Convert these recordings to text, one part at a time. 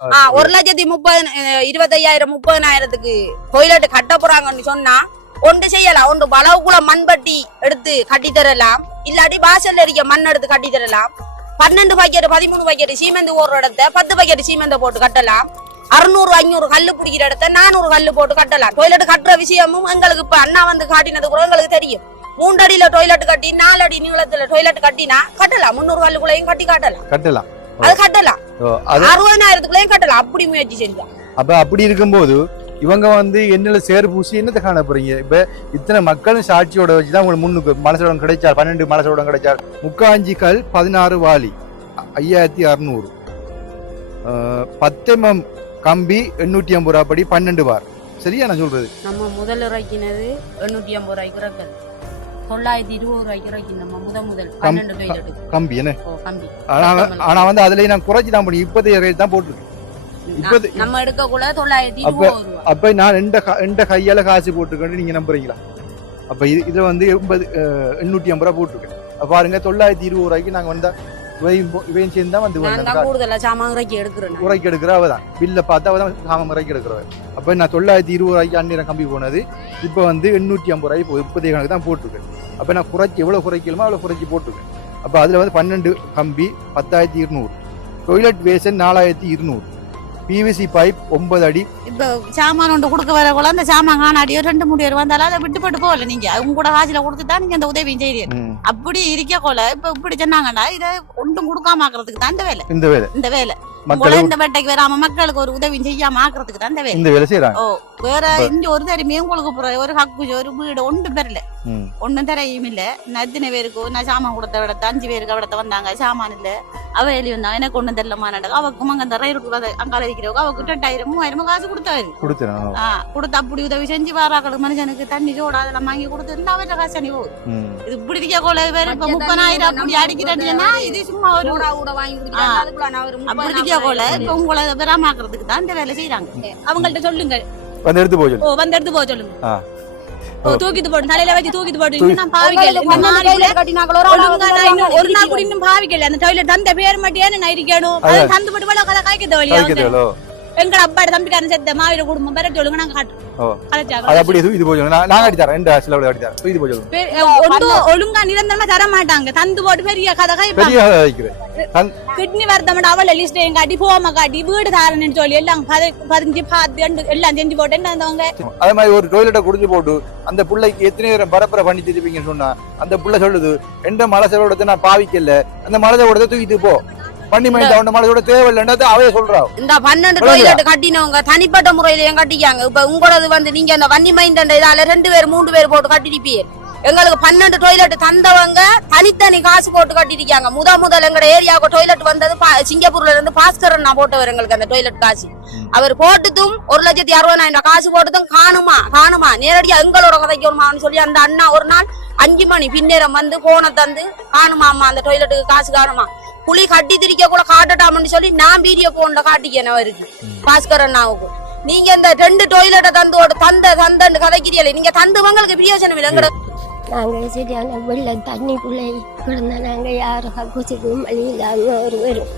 1,30,000 toilet கட்ட போறாங்கன்னு சொன்னா ஒன்று செய்யலாம். ஒன்று வளவுக்குள்ள மண்பட்டி எடுத்து கட்டி தரலாம், இல்லாட்டி வாசல்ல இருக்க மண் எடுத்து கட்டி தரலாம். 12 பக்கெட் 13 பக்கெட் சீமெந்து போடுற இடத்த 10 பக்கெட் சீமெந்த போட்டு கட்டலாம். 600 500 கல்லு பிடிக்கிற இடத்த 400 கல்லு போட்டு கட்டலாம். டொய்லெட் கட்டுற விஷயமும் எங்களுக்கு இப்ப அண்ணா வந்து காட்டினது கூட எங்களுக்கு தெரியும். 3 அடியில டொய்லெட் கட்டி 4 அடி நீளத்துல டொய்லெட் கட்டினா கட்டலாம். 300 கல்லுக்குள்ளையும் கட்டி கட்டலாம். அது கட்டலாம். 60,000க்குள்ளேயும் கட்டலாம். அப்படி முயற்சி செஞ்சோம். அப்ப அப்படி இருக்கும்போது இவங்க வந்து என்னல சேர் பூசி என்னத்தை காண போறீங்க? இப்ப இத்தனை மக்களும் சாட்சியோட வச்சுதான் உங்களுக்கு முன்னுக்கு மலசோடம் கிடைச்சார். 12 மலசோடம் கிடைச்சார். 3 கல் 16 வாலி 5,600, 10 mm கம்பி 850 ரூபா படி 12 பார். சரியா நான் சொல்றது? நம்ம முதல் இறக்கினது 850 ரூபாய்க்கு இறக்கல், 920 ரூபாய்க்கு இறக்கி நம்ம முதல் 12 கம்பி என்ன கம்பி. ஆனா வந்து அதுல நான் குறைச்சி தான் பண்ணி 30 ரேட் தான் போட்டுருக்கேன். நம்ம எடுக்க கூட 920 ரூபாய். அப்ப நான் எந்த கையால காசு போட்டுருக்கேன்னு நீங்க நம்புறீங்களா? அப்ப இதுல வந்து 850 ரூபாய் போட்டுருக்கேன். பாருங்க 920 ரூபாய்க்கு நாங்க வந்தா இவையும் சேர்ந்து தான் வந்து கூடுதலா சாமான் இறக்கி எடுக்கிற அவதான் பில்ல பார்த்தா அவதான் சாமான் இறக்கி எடுக்கிறவ. அப்ப நான் 920 ரூபாய்க்கு அந்நேரம் கம்பி போனது இப்ப வந்து 850 ரூபாய்க்கு 30 கணக்கு தான் போட்டிருக்கேன். அப்ப நான் குறைச்சி எவ்வளவு குறைக்கலுமோ அவ்வளவு குறைச்சி போட்டிருக்கேன். அப்ப அதுல வந்து 12 கம்பி 10,200, டொய்லெட் வேசன் 4,200, பிவிசி பைப் 9 அடி. இப்ப சாமான் ஒன்று கொடுக்க வர கூட அந்த சாமான் காணாடியோ 2 3 வந்தாலும் அதை விட்டு போட்டு போகல. நீங்க அவங்க கூட காசுல கொடுத்துதான் நீங்க அந்த உதவியும் செய்றீங்க. அப்படி இருக்க போல இப்ப இப்படி சொன்னாங்கன்னா இதை ஒன்றும் கொடுக்காம ஆக்குறதுக்கு தான் இந்த வேலை இந்த வேட்டைக்கு வராம மக்களுக்கு ஒரு உதவி செய்யாம ஆக்குறதுக்கு தான் இந்த வேலை செய்யறாங்க. வேற இங்க ஒரு தருமே உங்களுக்கு ஒரு ஹக்கு ஒரு வீடு ஒன்றும் பெறல, ஒன்னும் தரையும் இல்ல. எத்தனை பேருக்கு நான் சாமான் கொடுத்த விடத்த 5 பேருக்கு விடத்த வந்தாங்க, சாமான் இல்ல. அவ எழுதி வந்தாங்க, எனக்கு ஒண்ணும் தெரியலமா நடக்கும். அவக்கும் அங்க அந்த ரயிலுக்கு அங்கால இருக்கிறவங்க அவக்கு 2,000 3,000 காசு கொடுத்தாரு. கொடுத்து அப்படி உதவி செஞ்சு வாராக்களுக்கு மனுஷனுக்கு தண்ணி சோடா அதெல்லாம் வாங்கி கொடுத்து அவற்ற காசு அணி போகுது. இது இப்படி இருக்க கோல பேர் இப்ப 30,000 அப்படி அடிக்கிறேன்னா இது சும்மா ஒரு அப்படி இருக்க கோல இப்ப உங்களை பெறாமாக்குறதுக்கு தான் இந்த வேலை செய்யறாங்க. அவங்கள்ட்ட சொல்லுங்க, வந்து எடுத்து போக சொல்லுங்க. தூக்கிட்டு போட்டு தலையில வச்சு தூக்கிட்டு போட்டு நான் பாவிக்கல. ஒரு நாள் கூட இன்னும் பாவிக்கல. அந்த டாய்லெட் தந்த பேர் மட்டும் நான் இருக்கணும். தந்து மட்டும் போல கதை காய்க்கிறது வழியா எங்க அப்பாட தம்பிக்காரன் செத்த மாவீர குடும்பம் பெற சொல்லுங்க, நாங்க காட்டுறோம். ஒழுங்கா நிரந்தரமா தர மாட்டாங்க. தந்து போட்டு பெரிய கதை கிட்னி வருத்தம் அவள் லிஸ்ட் காட்டி போம காட்டி வீடு தாரன்னு சொல்லி எல்லாம் பதிஞ்சு பார்த்து எல்லாம் செஞ்சு போட்டு என்னவங்க அதே மாதிரி ஒரு டொய்லெட்டை குடிச்சு போட்டு அந்த பிள்ளைக்கு எத்தனை நேரம் பரப்புரை பண்ணி திருப்பீங்கன்னு சொன்னா அந்த புள்ள சொல்லுது எந்த மலை செலவோட நான் பாவிக்கல, அந்த மலை செலவோட தூக்கிட்டு போ பண்ணி மலையோட தேவையில்லைன்றது அவைய சொல்றா. இந்த 12 டொய்லெட் கட்டினவங்க தனிப்பட்ட முறையில கட்டிக்காங்க. இப்ப உங்களது வந்து நீங்க அந்த வன்னி மைண்ட் இதால 2 பேர் 3 பேர் போட்டு கட்டிருப்பீங்க. எங்களுக்கு 12 டொய்லெட் தந்தவங்க தனித்தனி காசு போட்டு கட்டிருக்காங்க. முதல் எங்க ஏரியாவுக்கு டொய்லெட் வந்தது சிங்கப்பூர்ல இருந்து பாஸ்கரன் நான் போட்டவர். எங்களுக்கு அந்த டொய்லெட் காசு அவர் போட்டுதும் 1,60,000 காசு போட்டதும் காணுமா நேரடியா எங்களோட கதைக்கணுமான்னு சொல்லி அந்த அண்ணா ஒரு நாள் 5 மணி பின்னேரம் வந்து போனை தந்து காணுமாமா அந்த டொய்லெட்டுக்கு காசு காணுமா புலி கட்டி திரிக்க கூட காட்டட்டாமன்னு சொல்லி நான் வீடியோ போன்ல காட்டிக்கேன் அவருக்கு பாஸ்கர் அண்ணாவுக்கு. நீங்க இந்த 2 டொய்லெட்டை தந்தன்னு கதைக்கிறீங்களே, நீங்க தந்தவங்களுக்கு பிரயோஜனம் இல்லை. நாங்க சரியான வெள்ள தண்ணிக்குள்ளே கிடந்தா நாங்க யாரும் ஹக்குச்சிக்கும் வழி இல்லாம ஒரு வரும்.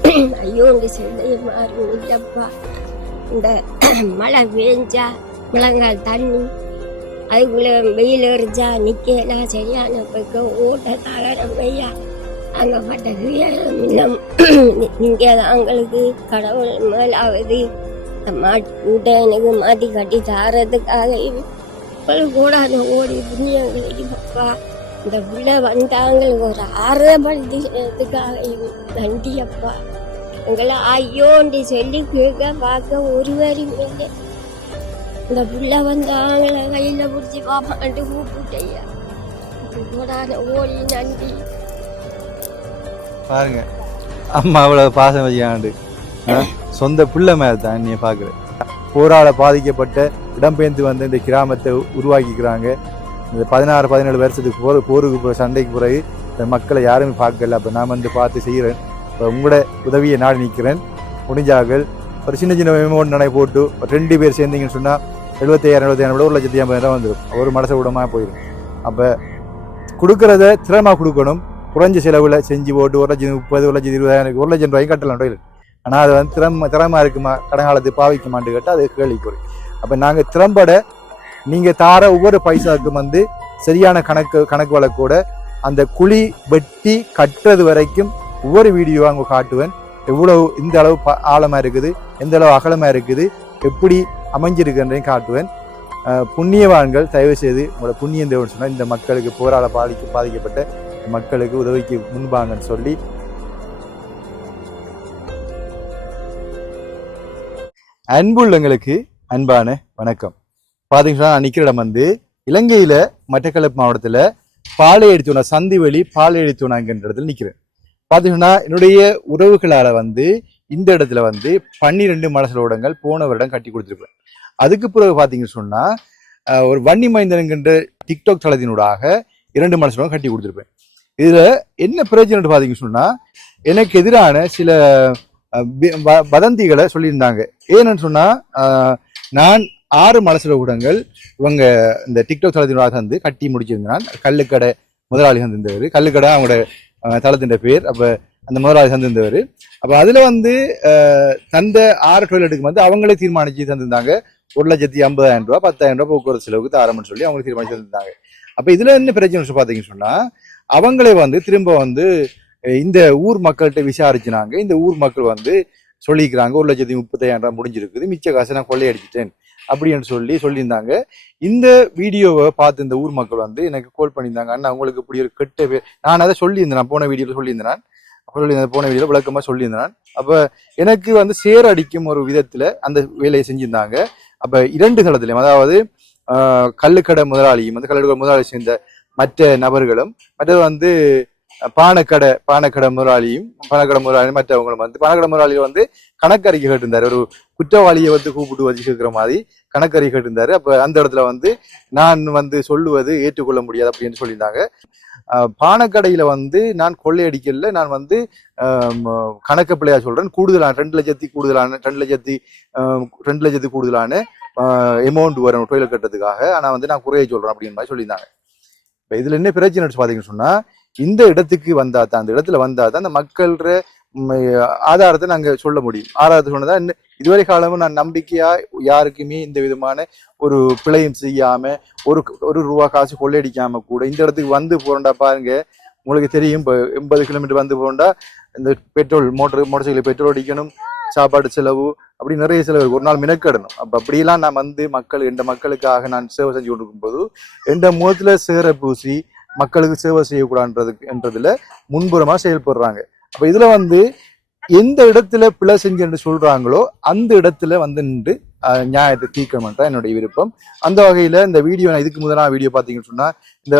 ஐயோ இங்க செல்லைய மாறும் இல்லப்பா. இந்த மழை பெஞ்சா முழங்கால் தண்ணி அதுக்குள்ள வெயில் எறிஞ்சா நிக்கலாம் சரியான பக்கம் ஓட்ட தகரம் வெய்யா அங்க பட்டது இன்னும் இங்கே அவங்களுக்கு கடவுள் மேலாவது வீட்டை எனக்கு மாற்றி கட்டி தாரதுக்காக கூட அந்த ஓடி புண்ணியங்களுக்குப்பா இந்த புள்ள வந்தாங்களுக்கு ஒரு ஆறுதப்படுத்துக்காக நன்றியப்பா. எங்களை ஐயோண்டி சொல்லி கேட்க பார்க்க ஒருவரும் இல்லை. இந்த புள்ள வந்தாங்களை கையில பிடிச்சி பாப்பான்ட்டு கூப்பிட்டையா கூட ஓடி நன்றி. பாருங்க அம்மா அவ்வளவு பாசம் வச்சாண்டு சொந்த பிள்ளை மேல தான் நீ பாக்குற. போரால பாதிக்கப்பட்ட இடம்பெயர்ந்து வந்த இந்த கிராமத்தை உருவாக்கிக்கிறாங்க. இந்த 16-17 வருஷத்துக்கு போருக்கு சண்டைக்கு பிறகு இந்த மக்களை யாருமே பார்க்கல. அப்ப நான் வந்து பார்த்து செய்யறேன். இப்போ உங்களோட உதவியை நாடி நிற்கிறேன். முடிஞ்சார்கள் ஒரு சின்ன அமௌண்ட் நடை போட்டு 2 பேர் சேர்ந்தீங்கன்னு சொன்னா 75,000 விட 1,50,000 வந்துடும். ஒரு மனசை விடமா போயிடும். அப்ப கொடுக்கறத திறமா கொடுக்கணும். குறைஞ்ச செலவுல செஞ்சு போட்டு 1,30,000 1,20,000 1,00,000 ரூபாய்க்கு கட்டலாம் டொய்லெட். ஆனா அது வந்து திறமா இருக்குமா கடங்காலத்து பாவிக்குமான்னு கேட்டா அது கேள்விக்குறி. அப்ப நாங்க திறம்பட நீங்க தார ஒவ்வொரு பைசாவுக்கும் வந்து சரியான கணக்கு வழக்கோட அந்த குழி வெட்டி கட்டுறது வரைக்கும் ஒவ்வொரு வீடியோ அங்க காட்டுவேன். எவ்வளவு இந்த அளவு ஆழமா இருக்குது, எந்த அளவு அகலமா இருக்குது, எப்படி அமைஞ்சிருக்குன்றதையும் காட்டுவேன். புண்ணியவான்கள் தயவு செய்து உங்களோட புண்ணியம் தேவைன்னு சொன்னா இந்த மக்களுக்கு போராட பாதிக்கப்பட்ட மக்களுக்கு உதவிக்கு முன்பாங்கன்னு சொல்லி அன்புள்ளங்களுக்கு அன்பான வணக்கம். பாத்தீங்கன்னா நான் நிக்கிற இடம் வந்து இலங்கையில மட்டக்களப்பு மாவட்டத்துல பாலையடித்தோனா சந்திவெளி பாலையடித்தோனாங்கிற இடத்துல நிக்கிறேன். பாத்தீங்கன்னா என்னுடைய உறவுகளால வந்து இந்த இடத்துல வந்து 12 மலசலோடங்கள் போன வருடம் கட்டி கொடுத்துருப்பேன். அதுக்கு பிறகு பாத்தீங்கன்னு சொன்னா ஒரு வன்னி மைந்தனுங்கிற டிக்டாக் தளத்தினூடாக 2 மலசலோடம் கட்டி கொடுத்துருப்பேன். இதுல என்ன பிரச்சனை பாத்தீங்கன்னு சொன்னா எனக்கு எதிரான சில வதந்திகளை சொல்லியிருந்தாங்க. ஏன்னு சொன்னா நான் 6 மலசல ஊடகங்கள் இவங்க இந்த டிக்டாக் தளத்தினூடாக வந்து கட்டி முடிச்சிருந்தான். கல்லுக்கடை முதலாளி சந்திருந்தவர், கல்லுக்கடை அவங்களோட தளத்தின் பேர். அப்ப அந்த முதலாளி சந்திருந்தவர். அப்ப அதுல வந்து தந்த 6 டொய்லெட்டுக்கு வந்து அவங்களே தீர்மானிச்சு தந்திருந்தாங்க 1,50,000 ரூபாய் 10,000 ரூபாய் போக்குவரத்து செலவுக்கு தாரம்னு சொல்லி அவங்களுக்கு தீர்மானிச்சு தந்திருந்தாங்க. அப்ப இதுல என்ன பிரச்சனை பாத்தீங்கன்னு சொன்னா அவங்களே வந்து திரும்ப வந்து இந்த ஊர் மக்கள்கிட்ட விசாரிச்சுனாங்க. இந்த ஊர் மக்கள் வந்து சொல்லிக்கிறாங்க 1,30,000 ரூபாய் முடிஞ்சிருக்குது, மிச்ச காசை நான் கொள்ளையடிச்சிட்டேன் அப்படின்னு சொல்லியிருந்தாங்க. இந்த வீடியோவை பார்த்து இந்த ஊர் மக்கள் வந்து எனக்கு கால் பண்ணியிருந்தாங்க. அண்ணா அவங்களுக்கு இப்படி ஒரு கெட்ட பேர், நான் அதை சொல்லியிருந்தேன், போன வீடியோல சொல்லியிருந்தேன், போன வீடியோல விளக்கமா சொல்லியிருந்தேன். அப்ப எனக்கு வந்து சேர் அடிக்கும் ஒரு விதத்துல அந்த வேலையை செஞ்சிருந்தாங்க. அப்ப 2 தளத்திலையும், அதாவது கல்லுக்கடை முதலாளியும் வந்து கல்லுக்கடை முதலாளி சேர்ந்த மற்ற நபர்களும், மற்றது வந்து பானக்கடை முதலாளியும் மற்றவங்களும் வந்து பானக்கடை முதலாளியில் வந்து கணக்கறிக்கை கேட்டிருந்தாரு. ஒரு குற்றவாளியை வந்து கூப்பிட்டு வச்சு கேட்கிற மாதிரி கணக்கறிக்கை கேட்டிருந்தாரு. அப்ப அந்த இடத்துல வந்து நான் வந்து சொல்லுவது ஏற்றுக்கொள்ள முடியாது அப்படின்னு சொல்லியிருந்தாங்க. பானக்கடையில வந்து நான் கொள்ளையடிக்கல, நான் வந்து கணக்கு பிள்ளையா சொல்றேன், கூடுதலான 2 லட்சத்தி கூடுதலான அமௌண்ட் வரும் டொய்லெட் கட்டுறதுக்காக. ஆனா வந்து நான் குறைய சொல்றேன் அப்படின்னு மாதிரி சொல்லியிருந்தாங்க. இப்ப இதுல என்ன பிரச்சனை பாத்தீங்கன்னு சொன்னா இந்த இடத்துக்கு வந்தாதான், அந்த இடத்துல வந்தாதான் அந்த மக்கள்ற ஆதாரத்தை நாங்க சொல்ல முடியும். ஆதாரத்தை சொன்னதான் இதுவரை காலமும் நான் நம்பிக்கையா யாருக்குமே இந்த விதமான ஒரு பிழையும் செய்யாம ஒரு ரூபா காசு கொள்ளையடிக்காம கூட இந்த இடத்துக்கு வந்து போறோம்டா. பாருங்க, உங்களுக்கு தெரியும், இப்போ 80 கிலோமீட்டர் வந்து போறோம்டா. இந்த பெட்ரோல் மோட்டர் சைக்கிள் பெட்ரோல் அடிக்கணும், சாப்பாடு செலவு, அப்படி நிறைய செலவு, ஒரு நாள் மினக்கிடணும். அப்படியெல்லாம் நான் வந்து மக்களுக்காக நான் சேவை செஞ்சு கொண்டிருக்கும் போது எந்த முகத்துல சேர பூசி மக்களுக்கு சேவை செய்யக்கூடாதுன்றதுல முன்புறமா செயல்படுறாங்க. அப்ப இதுல வந்து எந்த இடத்துல பிழை செஞ்சு சொல்றாங்களோ அந்த இடத்துல வந்து நின்று நியாயத்தை தீர்க்கணும்ன்றா என்னுடைய விருப்பம். அந்த வகையில இந்த வீடியோ நான் இதுக்கு முதலான வீடியோ பாத்தீங்கன்னு சொன்னா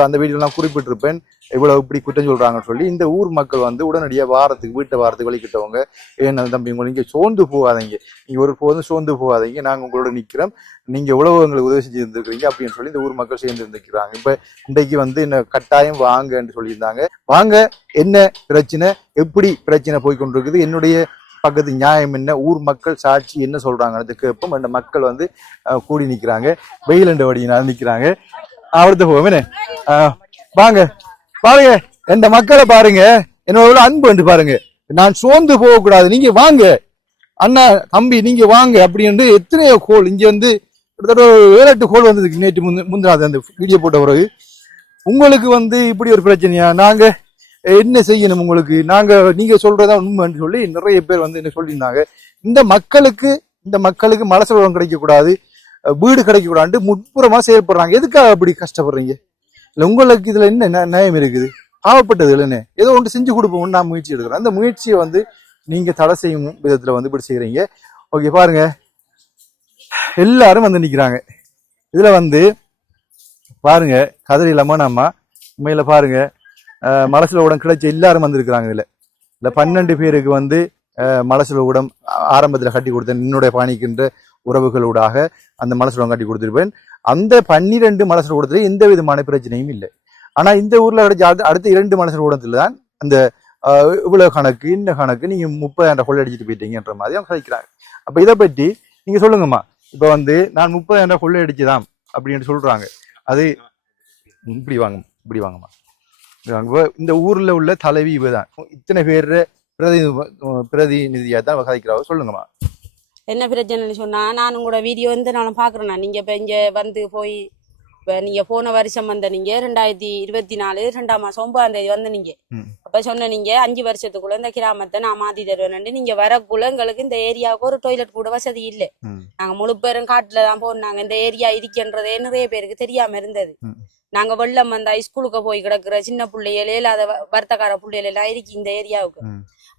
அந்த வீடியோ நான் குறிப்பிட்டிருப்பேன் இவ்வளவு இப்படி குற்றம் சொல்றாங்கன்னு சொல்லி. இந்த ஊர் மக்கள் வந்து உடனடியாக வீட்டை வாரத்துக்கு வலிக்கிட்டவங்க, ஏன்னா தம்பி உங்களை நீங்க சோர்ந்து போகாதீங்க, நீங்க ஒரு போதும் சோர்ந்து போகாதீங்க, நாங்க உங்களோட நிக்கிறோம், நீங்க எவ்வளவு எங்களுக்கு உதவி செஞ்சு இருந்திருக்கிறீங்க அப்படின்னு சொல்லி இந்த ஊர் மக்கள் சேர்ந்து இருந்திருக்கிறாங்க. இப்ப இன்றைக்கு வந்து என்ன கட்டாயம் வாங்கன்னு சொல்லியிருந்தாங்க. வாங்க, என்ன பிரச்சனை, எப்படி பிரச்சனை போய்கொண்டிருக்குது, என்னுடைய பக்கத்து நியாயம் என்ன, ஊர் மக்கள் சாட்சி என்ன சொல்றாங்க கேட்போம். அந்த மக்கள் வந்து கூடி நிக்கிறாங்க, வெயில் என்ற வடியினால் நிக்கிறாங்க. அடுத்த போவேன். வாங்க பாருங்க, இந்த மக்களை பாருங்க, என்னோட அன்பு வந்து பாருங்க. நான் சோர்ந்து போகக்கூடாது, நீங்க வாங்க அண்ணா தம்பி நீங்க வாங்க அப்படின்னு எத்தனையோ கோல் இங்க வந்து கிட்டத்தட்ட 7-8 கோல் வந்ததுக்கு நேற்று முந்தினாது அந்த வீடியோ போட்ட பிறகு. உங்களுக்கு வந்து இப்படி ஒரு பிரச்சனையா, நாங்க என்ன செய்யணும் உங்களுக்கு, நீங்க சொல்றதா உண்மைன்னு சொல்லி நிறைய பேர் வந்து என்ன சொல்லியிருந்தாங்க. இந்த மக்களுக்கு மலசலம் கிடைக்கக்கூடாது, வீடு கிடைக்கக்கூடாது முற்புறமா செயல்படுறாங்க. எதுக்காக அப்படி கஷ்டப்படுறீங்க? இல்ல உங்களுக்கு இதுல என்ன நியாயம் இருக்குது? பாவப்பட்டது இல்லைன்னு ஏதோ ஒன்று செஞ்சு கொடுப்போம்னு நான் முயற்சி எடுக்கிறேன். அந்த முயற்சியை வந்து நீங்க தடை செய்யும் விதத்துல வந்து இப்படி செய்யறீங்க. ஓகே, பாருங்க எல்லாரும் வந்து நிக்கிறாங்க. இதுல வந்து பாருங்க, கதிரி இல்லாம நம்ம உண்மையில பாருங்க மலசல ஊடம் கிடைச்ச எல்லாரும் வந்திருக்கிறாங்க. இல்ல 12 பேருக்கு வந்து மலசல ஊடம் ஆரம்பத்துல கட்டி கொடுத்தேன். என்னுடைய பாணிக்கின்ற உறவுகளூடாக அந்த மலசலம் கட்டி கொடுத்திருப்பேன். அந்த 12 மலசல ஊடத்துல எந்த விதமான பிரச்சனையும் இல்லை. ஆனா இந்த ஊர்ல அடுத்த 2 மலசல ஊடத்துல தான் அந்த இவ்வளவு கணக்கு இந்த கணக்கு நீங்க 30,000 கொள்ளையடிச்சிட்டு போயிட்டீங்கன்ற மாதிரி அவங்க கதைக்கிறாங்க. அப்ப இதை பற்றி நீங்க சொல்லுங்கம்மா. இப்ப வந்து நான் 30,000 கொள்ளையடிச்சுதான் அப்படின்னு சொல்றாங்க. அது இப்படி வாங்கம்மா. இந்த ஊர்ல உள்ள தலைவி இவதான். இத்தனை பேர் பிரதிநிதியா தான் கதைக்கிறாவோ. சொல்லுங்கம்மா. என்ன பிரச்சனைன்னு சொன்னா, நானும் கூட வீடியோ வந்து நானும் பாக்குறேன். நீங்க இப்ப இங்க வந்து போய் இப்ப நீங்க போன வருஷம் வந்த நீங்க 2024 2ஆம் மாசம் 9ஆம் தேதி வந்து நீங்க அப்ப சொன்ன நீங்க 5 வருஷத்துக்குள்ள இந்த கிராமத்தை நான் மாத்தி தருவேன். நீங்க வரக்குள்ள எங்களுக்கு இந்த ஏரியாவுக்கு ஒரு டொய்லெட் கூட வசதி இல்லை. நாங்க முழு பேரும் காட்டுல தான் போனாங்க. இந்த ஏரியா இருக்கின்றதே நிறைய பேருக்கு தெரியாம இருந்தது. நாங்க வெள்ளம் வந்தா ஸ்கூலுக்கு போய் கிடக்குற சின்ன பிள்ளைகள் இல்லாத வர்த்தகார பிள்ளைகள் எல்லாம் இருக்கு இந்த ஏரியாவுக்கு.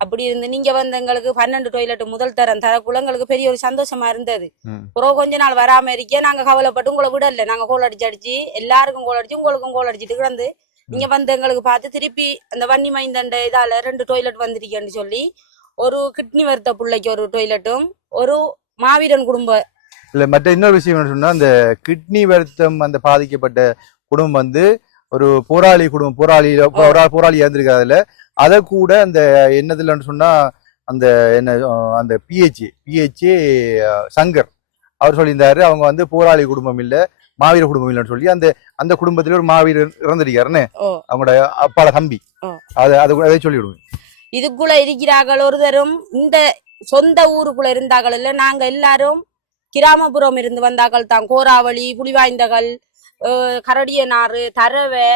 அப்படி இருந்து நீங்க வந்து எங்களுக்கு 12 டொய்லெட் முதல் தரம் தரக்குள்ள எங்களுக்கு பெரிய ஒரு சந்தோஷமா இருந்தது. அப்புறம் கொஞ்ச நாள் வராம இருக்க நாங்க கவலைப்பட்டு உங்களை விடல. நாங்க கோல் அடிச்சு எல்லாருக்கும் கோல் அடிச்சு உங்களுக்கும் கோல் அடிச்சுட்டு கிடந்து நீங்க வந்து எங்களுக்கு பார்த்து திருப்பி அந்த வன்னி மைந்தண்ட இதால 2 டொய்லெட் வந்திருக்கேன்னு சொல்லி ஒரு கிட்னி வருத்த பிள்ளைக்கு ஒரு டொய்லெட்டும் ஒரு மாவீரன் குடும்ப இல்ல மற்ற இன்னொரு விஷயம் சொன்னா, அந்த கிட்னி வருத்தம் அந்த பாதிக்கப்பட்ட குடும்பம் வந்து ஒரு போராளி குடும்பம், போராளி இறந்திருக்காதுல. அதை கூட அந்த என்னதுலன்னு சொன்னா அந்த என்ன அந்த பிஹெச் சங்கர் அவர் சொல்லியிருந்தாரு. அவங்க வந்து போராளி குடும்பம் இல்ல மாவீர குடும்பம் இல்லைன்னு சொல்லி அந்த அந்த குடும்பத்துல ஒரு மாவீரர் இறந்திருக்காருன்னு அவங்களோட அப்பால தம்பி. அதை சொல்லிவிடுவோம். இதுக்குள்ள இருக்கிறார்கள் ஒருத்தரும் இந்த சொந்த ஊருக்குள்ள இருந்தார்கள் இல்ல. நாங்க எல்லாரும் கிராமப்புறம் இருந்து வந்தார்கள் தான். கோராவளி, புலிவாய்ந்தகள், கரடியனாறு, தரவை,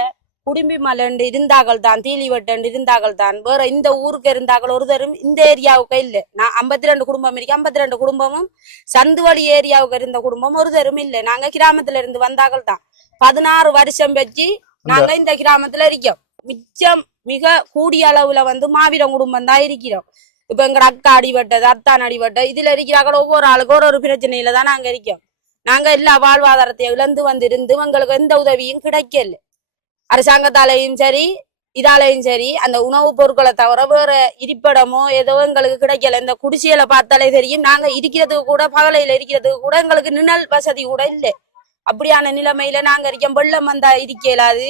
குடும்பி மலண்டு இருந்தார்கள் தான். தீலிவட்டு இருந்தார்கள் தான். வேற இந்த ஊருக்கு இருந்தார்கள் ஒருத்தரும் இந்த ஏரியாவுக்கு இல்ல. நான் 52 குடும்பம் இருக்கு. 52 குடும்பமும் சந்துவழி ஏரியாவுக்கு இருந்த குடும்பம் ஒருத்தரும் இல்ல. நாங்க கிராமத்துல இருந்து வந்தார்கள் தான். 16 வருஷம் வச்சு நாங்க இந்த கிராமத்துல இருக்கோம். மிச்சம் மிக கூடிய அளவுல வந்து மாவீரம் குடும்பம் தான் இருக்கிறோம். இப்ப எங்க அக்கா அடிபட்டது, அத்தான் அடிபட்டது, இதுல இருக்கிறார்கள். ஒவ்வொரு ஆளுக்கும் ஒரு பிரச்சனையில தான் நாங்க இருக்கோம். நாங்க எல்லா வாழ்வாதாரத்தை இழந்து வந்திருந்து எங்களுக்கு எந்த உதவியும் கிடைக்கல. அரசாங்கத்தாலையும் சரி இதாலையும் சரி அந்த உணவுப் பொருட்களை தவிர வேற இருப்பிடமோ ஏதோ எங்களுக்கு கிடைக்கல. இந்த குடிசையில பார்த்தாலே தெரியும். நாங்க இருக்கிறதுக்கு கூட பகலையில இருக்கிறதுக்கு கூட எங்களுக்கு நிழல் வசதி கூட இல்லை. அப்படியான நிலைமையில நாங்க இருக்கோம். வெள்ளம் வந்தா இருக்க இயலாது,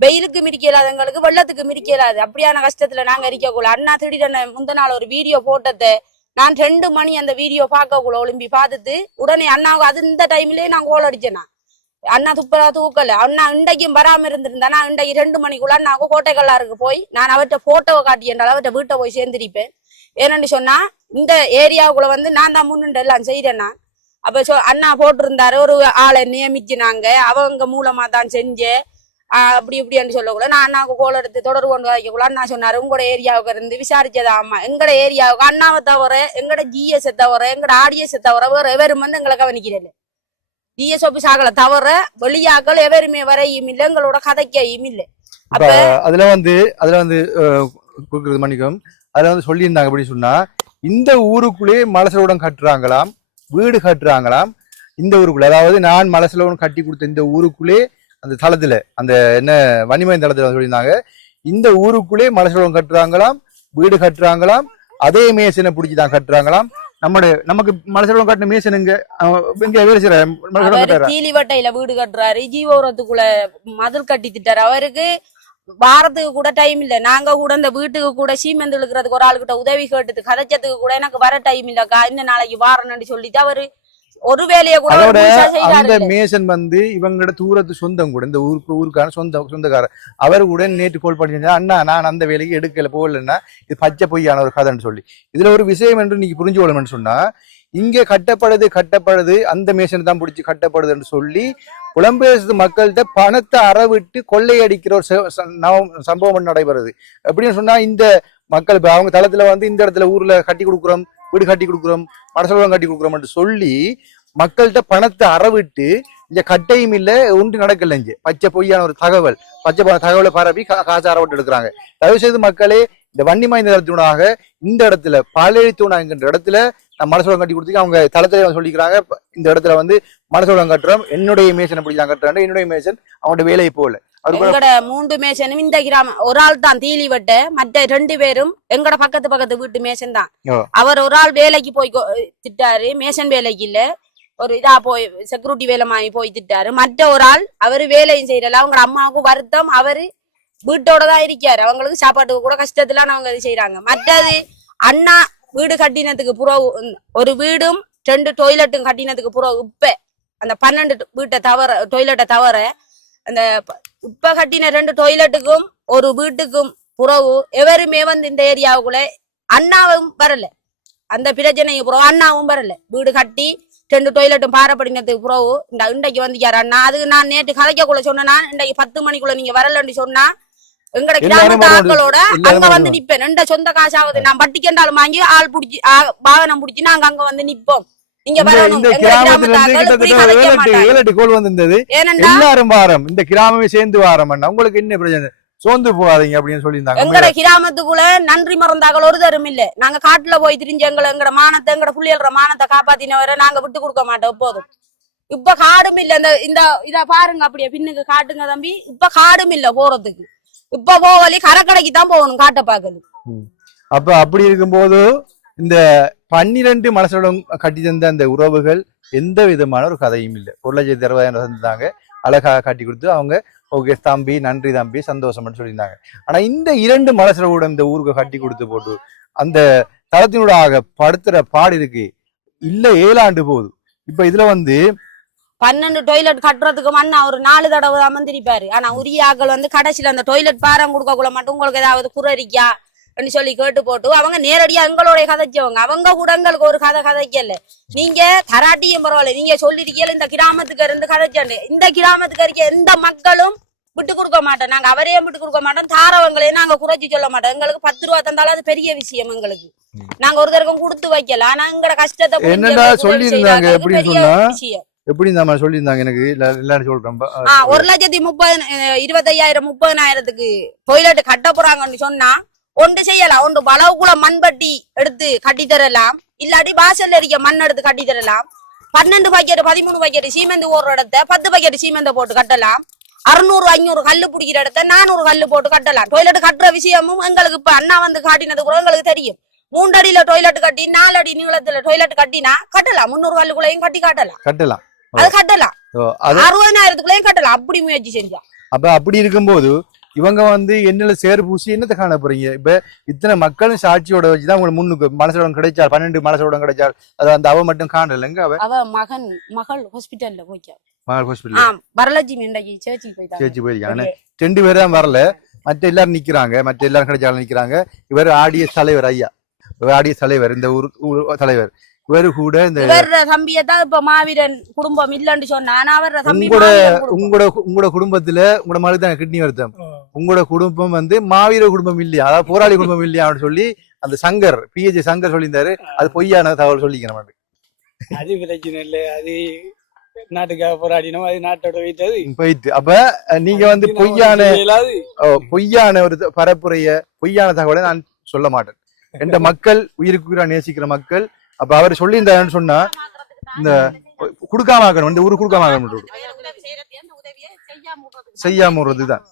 வெயிலுக்கும் இருக்க இயலாது, எங்களுக்கு வெள்ளத்துக்கும் இருக்க இயலாது. அப்படியான கஷ்டத்துல நாங்க இருக்கக்குள்ள அண்ணா திடீரென முந்த நாள் ஒரு வீடியோ போட்டதை நான் 2 மணி அந்த வீடியோ பார்க்கக்குள்ள ஒளிம்பி பார்த்துட்டு உடனே அண்ணாவுக்கு அது இந்த டைம்லயே நான் கோல் அடிச்சேன். அண்ணா துப்பரா தூக்கல. அண்ணா இண்டைக்கும் வராம இருந்திருந்தா நான் இன்றைக்கு 2 மணிக்குள்ள அண்ணாவுக்கு கோட்டைக்கல்லாருக்கு போய் நான் அவர்கிட்ட போட்டோவை காட்டி என்றால் அவர்கிட்ட வீட்டை போய் சேர்ந்திருப்பேன். ஏன்னு சொன்னா இந்த ஏரியாவுக்குள்ள வந்து நான் தான் முன்னின்று எல்லாம் செய்யறேன்னா. அப்ப அண்ணா போட்டிருந்தாரு ஒரு ஆளை நியமிச்சினாங்க. அவங்க மூலமா தான் செஞ்சேன். அப்படி இப்படின்னு சொல்லக்குள்ள நான் அண்ணாவுக்கு கோல் எடுத்து தொடர்பு கொண்டு வைக்கக்குள்ள அண்ணா சொன்னாரு உங்களோட ஏரியாவுக்கு இருந்து விசாரிச்சதா அம்மா எங்கட ஏரியாவுக்கு அண்ணாவை தவிர எங்கட ஜிஎஸ் தவிர எங்கட ஆர்டிஎஸ் தவிர வேற எவரும் வந்து எங்களை கவனிக்கிறேன். டிஎஸ் ஆபீஸ் ஆகல தவிர வெளியாக்கள் எவருமே வரையும் இல்லை, எங்களோட கதைக்கையும் இல்லை. அப்ப அதுல வந்து மன்னிக்கும் அதுல வந்து சொல்லியிருந்தாங்க. அப்படி சொன்னா இந்த ஊருக்குள்ளே மலசலோடம் கட்டுறாங்களாம், வீடு கட்டுறாங்களாம். இந்த ஊருக்குள்ள அதாவது நான் மலசலோடம் கட்டி கொடுத்த இந்த ஊருக்குள்ளே அந்த தளத்துல அந்த என்ன வன்னிமயம் தளத்துல சொல்லியிருந்தாங்க. இந்த ஊருக்குள்ளே மலசலோடம் கட்டுறாங்களாம், வீடு கட்டுறாங்களாம், அதே மேசனை பிடிச்சிதான் கட்டுறாங்களாம். நமக்கு மலசலோடம் கட்டின மேசனுங்க கீழிவட்டையில வீடு கட்டுறாரு, ஜீவபுரத்துக்குள்ள மதில் கட்டி திட்டாரு. அவருக்கு வாரத்துக்கு கூட டைம் இல்ல. நாங்க கூட இந்த வீட்டுக்கு கூட சீமெந்து இழுக்கிறதுக்கு ஒரு ஆளுகிட்ட உதவி கேட்டது கதைச்சதுக்கு கூட எனக்கு வர டைம் இல்லக்கா, இன்னும் நாளைக்கு வாரணும்னு சொல்லிட்டு அவரு ஒரு வேலையை கூட அந்த மேசன் வந்து இவங்களோட தூரத்து சொந்தம் கூட இந்த ஊருக்கான சொந்தக்காரர். அவர் கூட நேற்று கோல் பண்ணி அண்ணா நான் அந்த வேலைக்கு எடுக்கல போகலன்னா இது பச்சை பொய்யான ஒரு கதைன்னு சொல்லி. இதுல ஒரு விஷயம் என்று நீங்க புரிஞ்சு கொள்ளணும்னு சொன்னா இங்க கட்டப்படுது அந்த மேசன் தான் பிடிச்சி கட்டப்படுதுன்னு சொல்லி புலம்பெயர்ந்து மக்கள்கிட்ட பணத்தை அறவிட்டு கொள்ளையடிக்கிற ஒரு சம்பவம் நடைபெறுது. எப்படின்னு சொன்னா இந்த மக்கள் அவங்க தளத்துல வந்து இந்த இடத்துல ஊர்ல கட்டி கொடுக்குறோம், வீடு கட்டி கொடுக்குறோம், மடசலம் கட்டி கொடுக்குறோம்னு சொல்லி மக்கள்கிட்ட பணத்தை அறவிட்டு இங்க கட்டையும் இல்ல ஒன்று நடக்கல. இங்க பச்சை பொய்யான ஒரு தகவலை பரப்பி காசு அறவிட்டு எடுக்கிறாங்க. தயவு செய்து மக்களே இந்த வன்னிமயம் தளத்தினூடாக இந்த இடத்துல பாலெழுத்தூணா என்கின்ற இடத்துல நான் மனசோளம் கட்டி கொடுத்து அவங்க தளத்துல சொல்லிக்கிறாங்க. இந்த இடத்துல வந்து மனசோளம் கட்டுறோம், என்னுடைய மேசன் அப்படி தான் கட்டுறாங்க, என்னுடைய மேசன் அவனோட வேலையை போல. எங்கட 3 மேசனும் இந்த கிராமம் ஒரு ஆள் தான் தீலிவட்ட, மற்ற 2 பேரும் எங்கட பக்கத்து வீட்டு மேசன் தான். அவர் ஒரு ஆள் வேலைக்கு போய் திட்டாரு, மேசன் வேலைக்கு இல்ல ஒரு இதா போய் செக்யூரிட்டி வேலை மாதிரி போய் திட்டாரு. மற்ற ஒரு ஆள் அவரு வேலையும் செய்யறல, அவங்க அம்மாவுக்கு வருத்தம், அவரு வீட்டோட தான் இருக்காரு, அவங்களுக்கு சாப்பாட்டுக்கு கூட கஷ்டத்துல அவங்க இது செய்யறாங்க. மற்றது அண்ணா வீடு கட்டினதுக்கு புறவு ஒரு வீடும் 2 டொய்லெட்டும் கட்டினதுக்கு புறவு இப்ப அந்த 12 வீட்டை தவிர டொய்லெட்டை தவிர அந்த இப்ப கட்டின 2 டொய்லெட்டுக்கும் ஒரு வீட்டுக்கும் புறவு எவருமே வந்து இந்த ஏரியாவுக்குள்ள அண்ணாவும் வரல. அந்த பிரச்சனைக்கு பிறகு அண்ணாவும் வரல. வீடு கட்டி 2 டொய்லெட்டும் பாரப்படினத்துக்கு பிறகு இன்றைக்கு வந்துக்காரு அண்ணா. அதுக்கு நான் நேற்று கதைக்கக்குள்ள சொன்னா இன்றைக்கு 10 மணிக்குள்ள நீங்க வரலன்னு சொன்னா எங்கட கிராமத்து ஆட்களோட அங்க வந்து நிப்பேன். 2 சொந்த காசாவது நான் பட்டிக்கண்டாலும் வாங்கி ஆள் புடிச்சு வாகனம் புடிச்சு நாங்க அங்க வந்து நிப்போம். நீங்க வரணும். எல்லாரும் வாரம் இந்த கிராமமே சேர்ந்து வாரம். உங்களுக்கு என்ன பிரச்சனை? சோர்ந்து போகாதீங்க அப்படின்னு சொல்லியிருந்தாங்க. எங்கட கிராமத்துக்குள்ள நன்றி மறந்தாக்கள் ஒரு தரும் இல்ல. நாங்க காட்டுல போய் திரிஞ்சு எங்கட மானத்தை எங்கட புள்ளியல்ற மானத்தை காப்பாத்தினவரை நாங்க விட்டு கொடுக்க மாட்டோம் எப்போதும். இப்ப காடும் இல்ல. இந்த இத பாருங்க அப்படியே பின்னுக்கு காட்டுங்க தம்பி. இப்ப காடும் இல்ல போறதுக்கு. இப்ப போவலி கரைக்கடைக்கு தான் போகணும் காட்ட பாக்கணும். அப்ப அப்படி இருக்கும்போது இந்த 12 மனசோடம் கட்டி தந்த அந்த உறவுகள் எந்த விதமான ஒரு கதையும் இல்லை. 1,60,000 தந்தாங்க, அழகாக கட்டி கொடுத்து அவங்க ஓகே தம்பி நன்றி தம்பி சந்தோஷம்னு சொல்லியிருந்தாங்க. ஆனா இந்த 2 மனசோட இந்த ஊருக்கு கட்டி கொடுத்து போட்டு அந்த தளத்தினூடாக படுத்துற பாடு இருக்கு இல்ல 7 ஆண்டு போகுது. இப்ப இதுல 12 டொய்லெட் கட்டுறதுக்கு மண்ணா ஒரு 4 தடவை தான் வந்திருப்பாரு. ஆனா உரிய ஆக்கள் கடைசியில அந்த டொய்லெட் பாரம் கொடுக்க மட்டும் உங்களுக்கு ஏதாவது குறரிக்கா சொல்லி கேட்டு போட்டு அவங்க நேரடியா எங்களோட கதைச்சவங்க. அவங்க கூட எங்களுக்கு ஒரு கதை கதைக்கல. நீங்க தராட்டியும் பரவாயில்ல, நீங்க சொல்லிருக்கீங்க இந்த கிராமத்துக்கு இருந்து கதைச்சாண்டு. இந்த கிராமத்துக்கு இருக்க எந்த மக்களும் விட்டு கொடுக்க மாட்டோம். நாங்க அவரையும் விட்டு கொடுக்க மாட்டோம், தாரவங்களையும் நாங்க குறைச்சி சொல்ல மாட்டோம். எங்களுக்கு 10 ரூபா தந்தாலும் அது பெரிய விஷயம் எங்களுக்கு. நாங்க ஒரு தடவை கொடுத்து வைக்கல. ஆனா எங்கட கஷ்டத்தை சொல்லியிருந்தாங்க. எப்படி நம்ம சொல்லியிருந்தாங்க எனக்கு எல்லாரும் சொல்றோம். 1,25,000 டொய்லெட் கட்ட போறாங்கன்னு சொன்னா ஒன்று செய்யலாம். ஒன்று வளவுக்குள்ள மண்பட்டி எடுத்து கட்டி தரலாம், இல்லாட்டி வாசல்ல இருக்க மண் எடுத்து கட்டி தரலாம். 12 பாக்கெட் 13 பாக்கெட் சீமெந்து ஓடுற இடத்த 10 பாக்கெட் சீமெந்த போட்டு கட்டலாம். 600-500 கல்லு பிடிக்கிற இடத்த 400 கல்லு போட்டு கட்டலாம். டொய்லெட் கட்டுற விஷயமும் எங்களுக்கு இப்ப அண்ணா காட்டினது கூட எங்களுக்கு தெரியும். 3 அடியில டொய்லெட் கட்டி 4 அடி நீளத்துல டொய்லெட் கட்டினா கட்டலாம். 300 கல்லுக்குள்ளையும் கட்டி கட்டலாம். அது கட்டலாம். 60,000க்குள்ளேயும் கட்டலாம். அப்படி முயற்சி செஞ்சா. அப்ப அப்படி இருக்கும்போது இவங்க என்னல சேர் பூசி என்னத்தை காண போறீங்க? இப்ப இத்தனை மக்களும் சாட்சியோட வச்சுதான் உங்களுக்கு முன்னுக்கு மனசோட கிடைச்சால் 12 மனசோட கிடைச்சால் அது அவ மட்டும் காணலங்க. அவ மகள் ஹாஸ்பிட்டல்ல போய்க்கா. மகள் ஹாஸ்பிட்டல் வரலட்சுமி சேர்ச்சி போயிருக்காங்க. 2 பேர் தான் வரல, மற்ற எல்லாரும் நிக்கிறாங்க. மற்ற எல்லாரும் கிடைச்சாலும் நிக்கிறாங்க. இவர் ஆடிஎஸ் தலைவர், ஐயா ஆடிஎஸ் தலைவர், இந்த ஊர் தலைவர். இவரு கூட இந்த தம்பியதான் இப்ப மாவீரன் குடும்பம் இல்லன்னு சொன்னா உங்களோட குடும்பத்துல உங்களோட மகளுக்கு தான் கிட்னி வருத்தம். உங்களோட குடும்பம் மாவீர குடும்பம் இல்லையா, அதாவது போராளி குடும்பம் இல்லையா அப்படின்னு சொல்லி அந்த சங்கர் PH சங்கர் சொல்லியிருந்தாரு. அது பொய்யான தகவல் சொல்லிக்கிறேன். அது பிரச்சனை இல்லை, அது நாட்டுக்காக போராடினோம், அது நாட்டோட போயிட்டு. அப்ப நீங்க பொய்யான ஒரு பரப்புரைய பொய்யான தகவலை நான் சொல்ல மாட்டேன். எந்த மக்கள் உயிருக்கு நேசிக்கிற மக்கள். அப்ப அவர் சொல்லியிருந்தாருன்னு சொன்னா இந்த குடுக்காம ஆக்கணும், இந்த ஊருக்கு குடுக்காம ஆக்கணும், செய்யாம விடுறதுதான்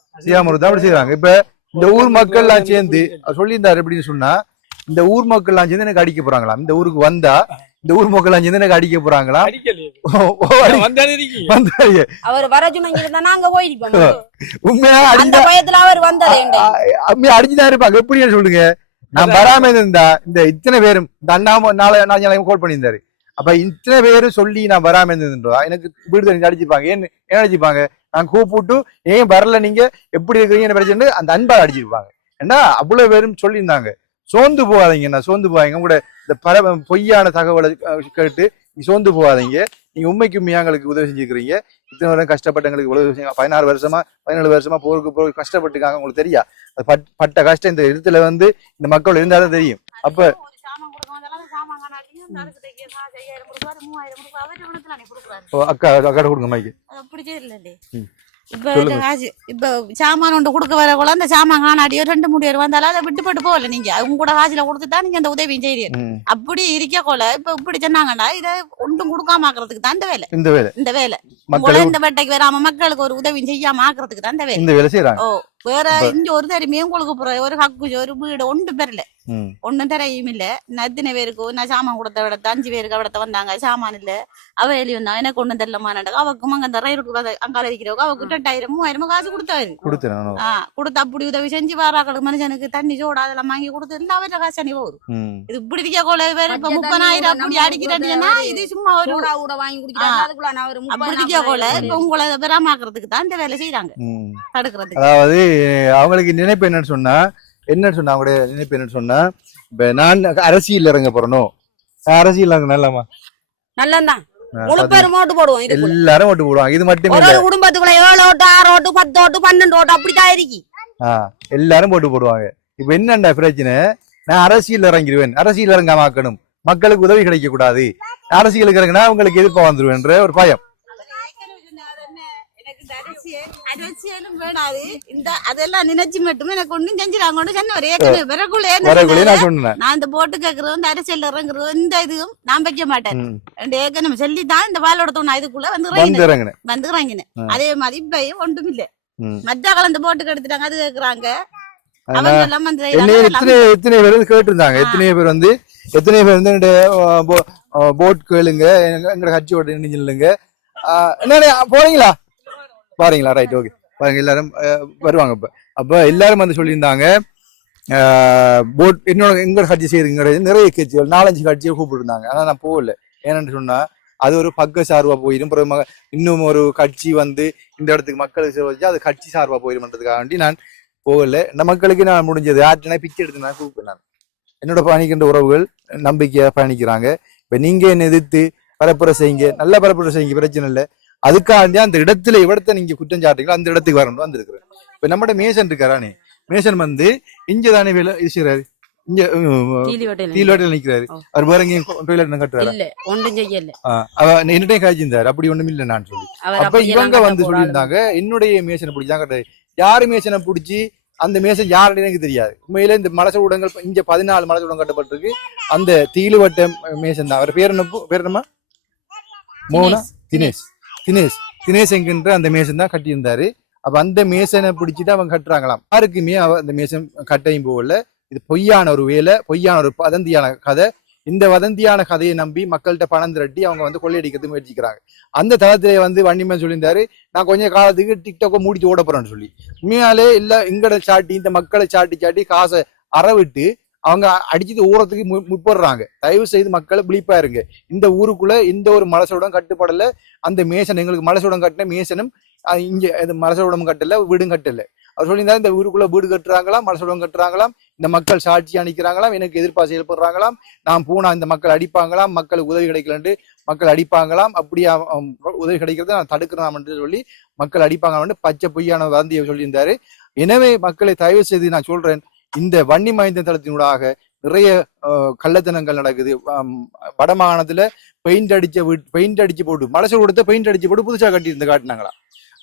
அப்படி செய்யறாங்க. இப்ப இந்த ஊர் மக்கள் எல்லாம் சேர்ந்து சொல்லியிருந்தாரு எப்படின்னு சொன்னா, இந்த ஊர் மக்கள் எல்லாம் சேர்ந்து எனக்கு அடிக்க போறாங்களாம். இந்த ஊருக்கு வந்தா இந்த ஊர் மக்கள் எல்லாம் சேர்ந்து எனக்கு அடிக்க போறாங்களாம். உண்மையா அடிச்சுதான் இருப்பாங்க. எப்படின்னு சொல்லுங்க. நான் வராம இருந்தா இந்த இத்தனை பேரும் இந்த அண்ணா நாளை கால் பண்ணியிருந்தாரு. அப்ப இத்தனை பேரும் சொல்லி நான் வராம இருந்திருந்தா எனக்கு வீடு அடிச்சிருப்பாங்க. என்ன அடிச்சிருப்பாங்க? நான் கூப்பிட்டு ஏன் வரல, நீங்க எப்படி இருக்கிறீங்கன்னு பிரச்சனை அந்த அன்பா அடிச்சிருப்பாங்க. ஏன்னா அவ்வளவு பேரும் சொல்லியிருந்தாங்க. சோர்ந்து போகாதீங்க, நான் சோர்ந்து போவாதீங்க. உங்களோட இந்த பொய்யான தகவலை கேட்டு நீ சோர்ந்து போகாதீங்க. நீங்க உண்மைக்கு உண்மையாங்களுக்கு உதவி செஞ்சுக்கிறீங்க. இத்தனை வருடம் கஷ்டப்பட்டவங்களுக்கு இவ்வளவு 16 வருஷமா 17 வருஷமா போருக்கு கஷ்டப்பட்டுருக்காங்க. உங்களுக்கு தெரியா பட்ட கஷ்டம் இந்த இடத்துல இந்த மக்கள் இருந்தாதான் தெரியும். அப்ப அக்கா கொடுங்க மைக்கு. இப்ப சாமான் ஒன்று கொடுக்க வரக்குள்ள அந்த சாமான் காணாடியோ 2 3 பேர் வந்தாலும் அதை விட்டு போட்டு போகல. நீங்க அவங்க கூட காசுல கொடுத்துட்டா நீங்க அந்த உதவியும் செய்றீங்க. அப்படி இருக்க கொள்ள இப்ப இப்படி சொன்னாங்கன்னா இதை ஒன்றும் கொடுக்காம ஆக்குறதுக்கு தான் இந்த வேலை உங்களை இந்த வேட்டைக்கு வராம மக்களுக்கு ஒரு உதவியும் செய்யாம ஆக்குறதுக்கு தான் இந்த வேலை செய்யறாங்க. வேற இங்க ஒரு தருமே உங்களுக்கு ஒரு ஹக்கு ஒரு வீடு ஒன்றும் பெறல, ஒன்னும் தரையும் இல்ல. எத்தனை பேருக்கு நான் சாமான் கொடுத்த விடத்த 5 பேருக்கு விடத்த வந்தாங்க, சாமான் இல்ல. அவ எழுதி வந்தாங்க, எனக்கு ஒண்ணும் தெரியலமா நடக்கும். அவக்கும் அங்க அந்த ரயிலுக்கு அங்கால இருக்கிறவங்க அவக்கு 2000-3000 காசு கொடுத்தாரு. கொடுத்து அப்படி உதவி செஞ்சு வாராக்களுக்கு மனுஷனுக்கு தண்ணி சோடா அதெல்லாம் வாங்கி கொடுத்து இருந்தா அவர காசு அணி போகுது. இது இப்படி இருக்க கொள்ள வேற இப்ப 30,000 அப்படி அடிக்கிறேன்னா இது சும்மா ஒரு வாங்கி குடிக்கிறாங்க. அப்படி இருக்க கொள்ள இப்ப உங்களை பெறாமாக்குறதுக்கு தான் இந்த வேலை செய்யறாங்க, தடுக்கிறதுக்கு. அதாவது அவங்களுக்கு நினைப்பு என்னன்னு சொன்னா அவங்களுடைய நினைப்பு என்னன்னு சொன்னா இப்ப நான் அரசியல் இறங்க போறணும், அரசியல் இறங்க நல்லமா நல்லதான் முழு பேரும் ஓட்டு போடுவோம் இதுக்குள்ள. எல்லாரும் ஓட்டு போடுவாங்க. இது மட்டும் ஒரு இல்ல, ஒரு குடும்பத்துக்குள்ள 7 ஓட்டு 6 ஓட்டு 10 ஓட்டு 12 ஓட்டு அப்படித்தான் இருக்கு. எல்லாரும் போட்டு போடுவாங்க. இப்ப என்னண்டா பிரச்சனை, நான் அரசியல் இறங்கிடுவேன், அரசியல் இறங்காம ஆக்கணும், மக்களுக்கு உதவி கிடைக்க கூடாது, அரசியலுக்கு இறங்கினா உங்களுக்கு எதிர்ப்பா வந்துருவேன்ற ஒரு பயம். அரசியலும் வேணாது இந்த அதெல்லாம் நினைச்சு மட்டுமே எனக்கு ஒண்ணும் செஞ்சிடாங்க நான் சொன்னேன். நான் இந்த போட்டு கேக்குறோம், இந்த அரசியல் இறங்குறோம், இந்த இதுவும் நான் வைக்க மாட்டேன். ஏற்கனவே சொல்லிதான் இந்த வாழோட தோணும் இதுக்குள்ள வந்துக்கிறாங்க. அதே மாதிரி இப்பயும் ஒன்றும் இல்ல. மற்ற கலந்து போட்டு கெடுத்துட்டாங்க, அது கேக்குறாங்க. அவங்க எல்லாம் வந்து எத்தனை பேர் கேட்டிருந்தாங்க, எத்தனை பேர் வந்து போட் கேளுங்க, எங்க கட்சியோட இணைஞ்சில்லுங்க, என்ன போறீங்களா பாருங்களா, ரைட், ஓகே, பாருங்க எல்லாரும் வருவாங்க. அப்ப எல்லாரும் வந்து சொல்லியிருந்தாங்க போட் என்னோட எங்க கட்சி செய்யுங்க, நிறைய கட்சிகள் 4-5 கட்சியை கூப்பிட்டுருந்தாங்க. ஆனா நான் போகல. ஏன்னு சொன்னா அது ஒரு பக்க சார்பா போயிடும், இன்னும் ஒரு கட்சி வந்து இந்த இடத்துக்கு மக்களுக்கு சேவை வச்சு அது கட்சி சார்பா போயிடும்ன்றதுக்காக வேண்டி நான் போகல. இந்த மக்களுக்கு நான் முடிஞ்சது ஆற்றினா பிச்சை எடுத்து நான் கூப்பிட்டேன். என்னோட பயணிக்கின்ற உறவுகள் நம்பிக்கையா பயணிக்கிறாங்க. இப்ப நீங்க என்ன எதிர்த்து பரப்புரை செய்யுங்க, நல்ல பரப்புரை செய்யுங்க, பிரச்சனை இல்லை. அதுக்காண்டி அந்த இடத்த நீங்க குற்றம் சாட்டுங்களோ அந்த இடத்துக்கு வரணும் வந்திருக்கிறேன். இப்ப நம்மட மேசன் இருக்காரானே, மேசன் வந்து இங்கதானே வேலை செய்யறாரு, இங்க தீல்வாட்டில் நிக்கிறாரு. அவர் வேற எங்கேயும் டொய்லெட் கட்டுறாரு, என்னட்டையும் காய்ச்சிருந்தாரு, அப்படி ஒண்ணும் இல்லை நான் சொல்லி. அப்ப இவங்க வந்து சொல்லியிருந்தாங்க என்னுடைய மேசனை பிடிச்சாங்க கிடையாது. யாரு மேசனை பிடிச்சி அந்த மேசன் யாருன்னு எனக்கு தெரியாது. உண்மையில இந்த மலசூடங்கள் இங்க 14 மலசூடம் கட்டப்பட்டிருக்கு. அந்த தீலுவட்ட மேசன் தான். அவர் பேர் என்னமா மோனா தினேஷ் என்கின்ற அந்த மேசன் தான் கட்டியிருந்தாரு. அப்ப அந்த மேசனை பிடிச்சிட்டு அவங்க கட்டுறாங்களாம். யாருக்குமே அந்த மேசன் கட்டையும் போகல. இது பொய்யான ஒரு வேலை, பொய்யான ஒரு வதந்தியான கதை. இந்த வதந்தியான கதையை நம்பி மக்கள்கிட்ட பணம் திரட்டி அவங்க வந்து கொள்ளையடிக்கிறது முயற்சிக்கிறாங்க. அந்த தளத்திலே வந்து வன்னிமன் சொல்லியிருந்தாரு, நான் கொஞ்ச காலத்துக்கு டிக்டாக்கை மூடிட்டு ஓட போறேன்னு சொல்லி. உண்மையாலே இல்ல எங்கட சாட்டி இந்த மக்களை சாட்டி காசை அறவிட்டு அவங்க அடிச்சுட்டு ஊறத்துக்கு முற்படுறாங்க. தயவு செய்து மக்களை விழிப்பா இருங்க. இந்த ஊருக்குள்ள எந்த ஒரு மலசோடம் கட்டுப்படல. அந்த மேசன் எங்களுக்கு மலசோடம் கட்டின மேசனும் இங்க மலசோடம் கட்டல, வீடும் கட்டல. அவர் சொல்லியிருந்தா இந்த ஊருக்குள்ள வீடு கட்டுறாங்களாம், மலசோடம் கட்டுறாங்களாம், இந்த மக்கள் சாட்சி அணிக்கிறாங்களாம், எனக்கு எதிர்ப்பா செயல்படுறாங்களாம், நான் போனா இந்த மக்கள் அடிப்பாங்களாம், மக்களுக்கு உதவி கிடைக்கலன்ட்டு மக்கள் அடிப்பாங்களாம், அப்படியா உதவி கிடைக்கிறத நான் தடுக்கிறேன் என்று சொல்லி மக்கள் அடிப்பாங்களாம் பச்சை பொய்யான வதந்தியை சொல்லியிருந்தாரு. எனவே மக்களை தயவு செய்து நான் சொல்றேன், இந்த வன்னி மைந்த தளத்தினூடாக நிறைய கள்ளத்தனங்கள் நடக்குது. வடமாகாணத்துல பெயிண்ட் அடிச்சு போட்டு மலசோட கொடுத்த பெயிண்ட் அடிச்சு போட்டு புதுசா கட்டி இருந்து காட்டினாங்களா.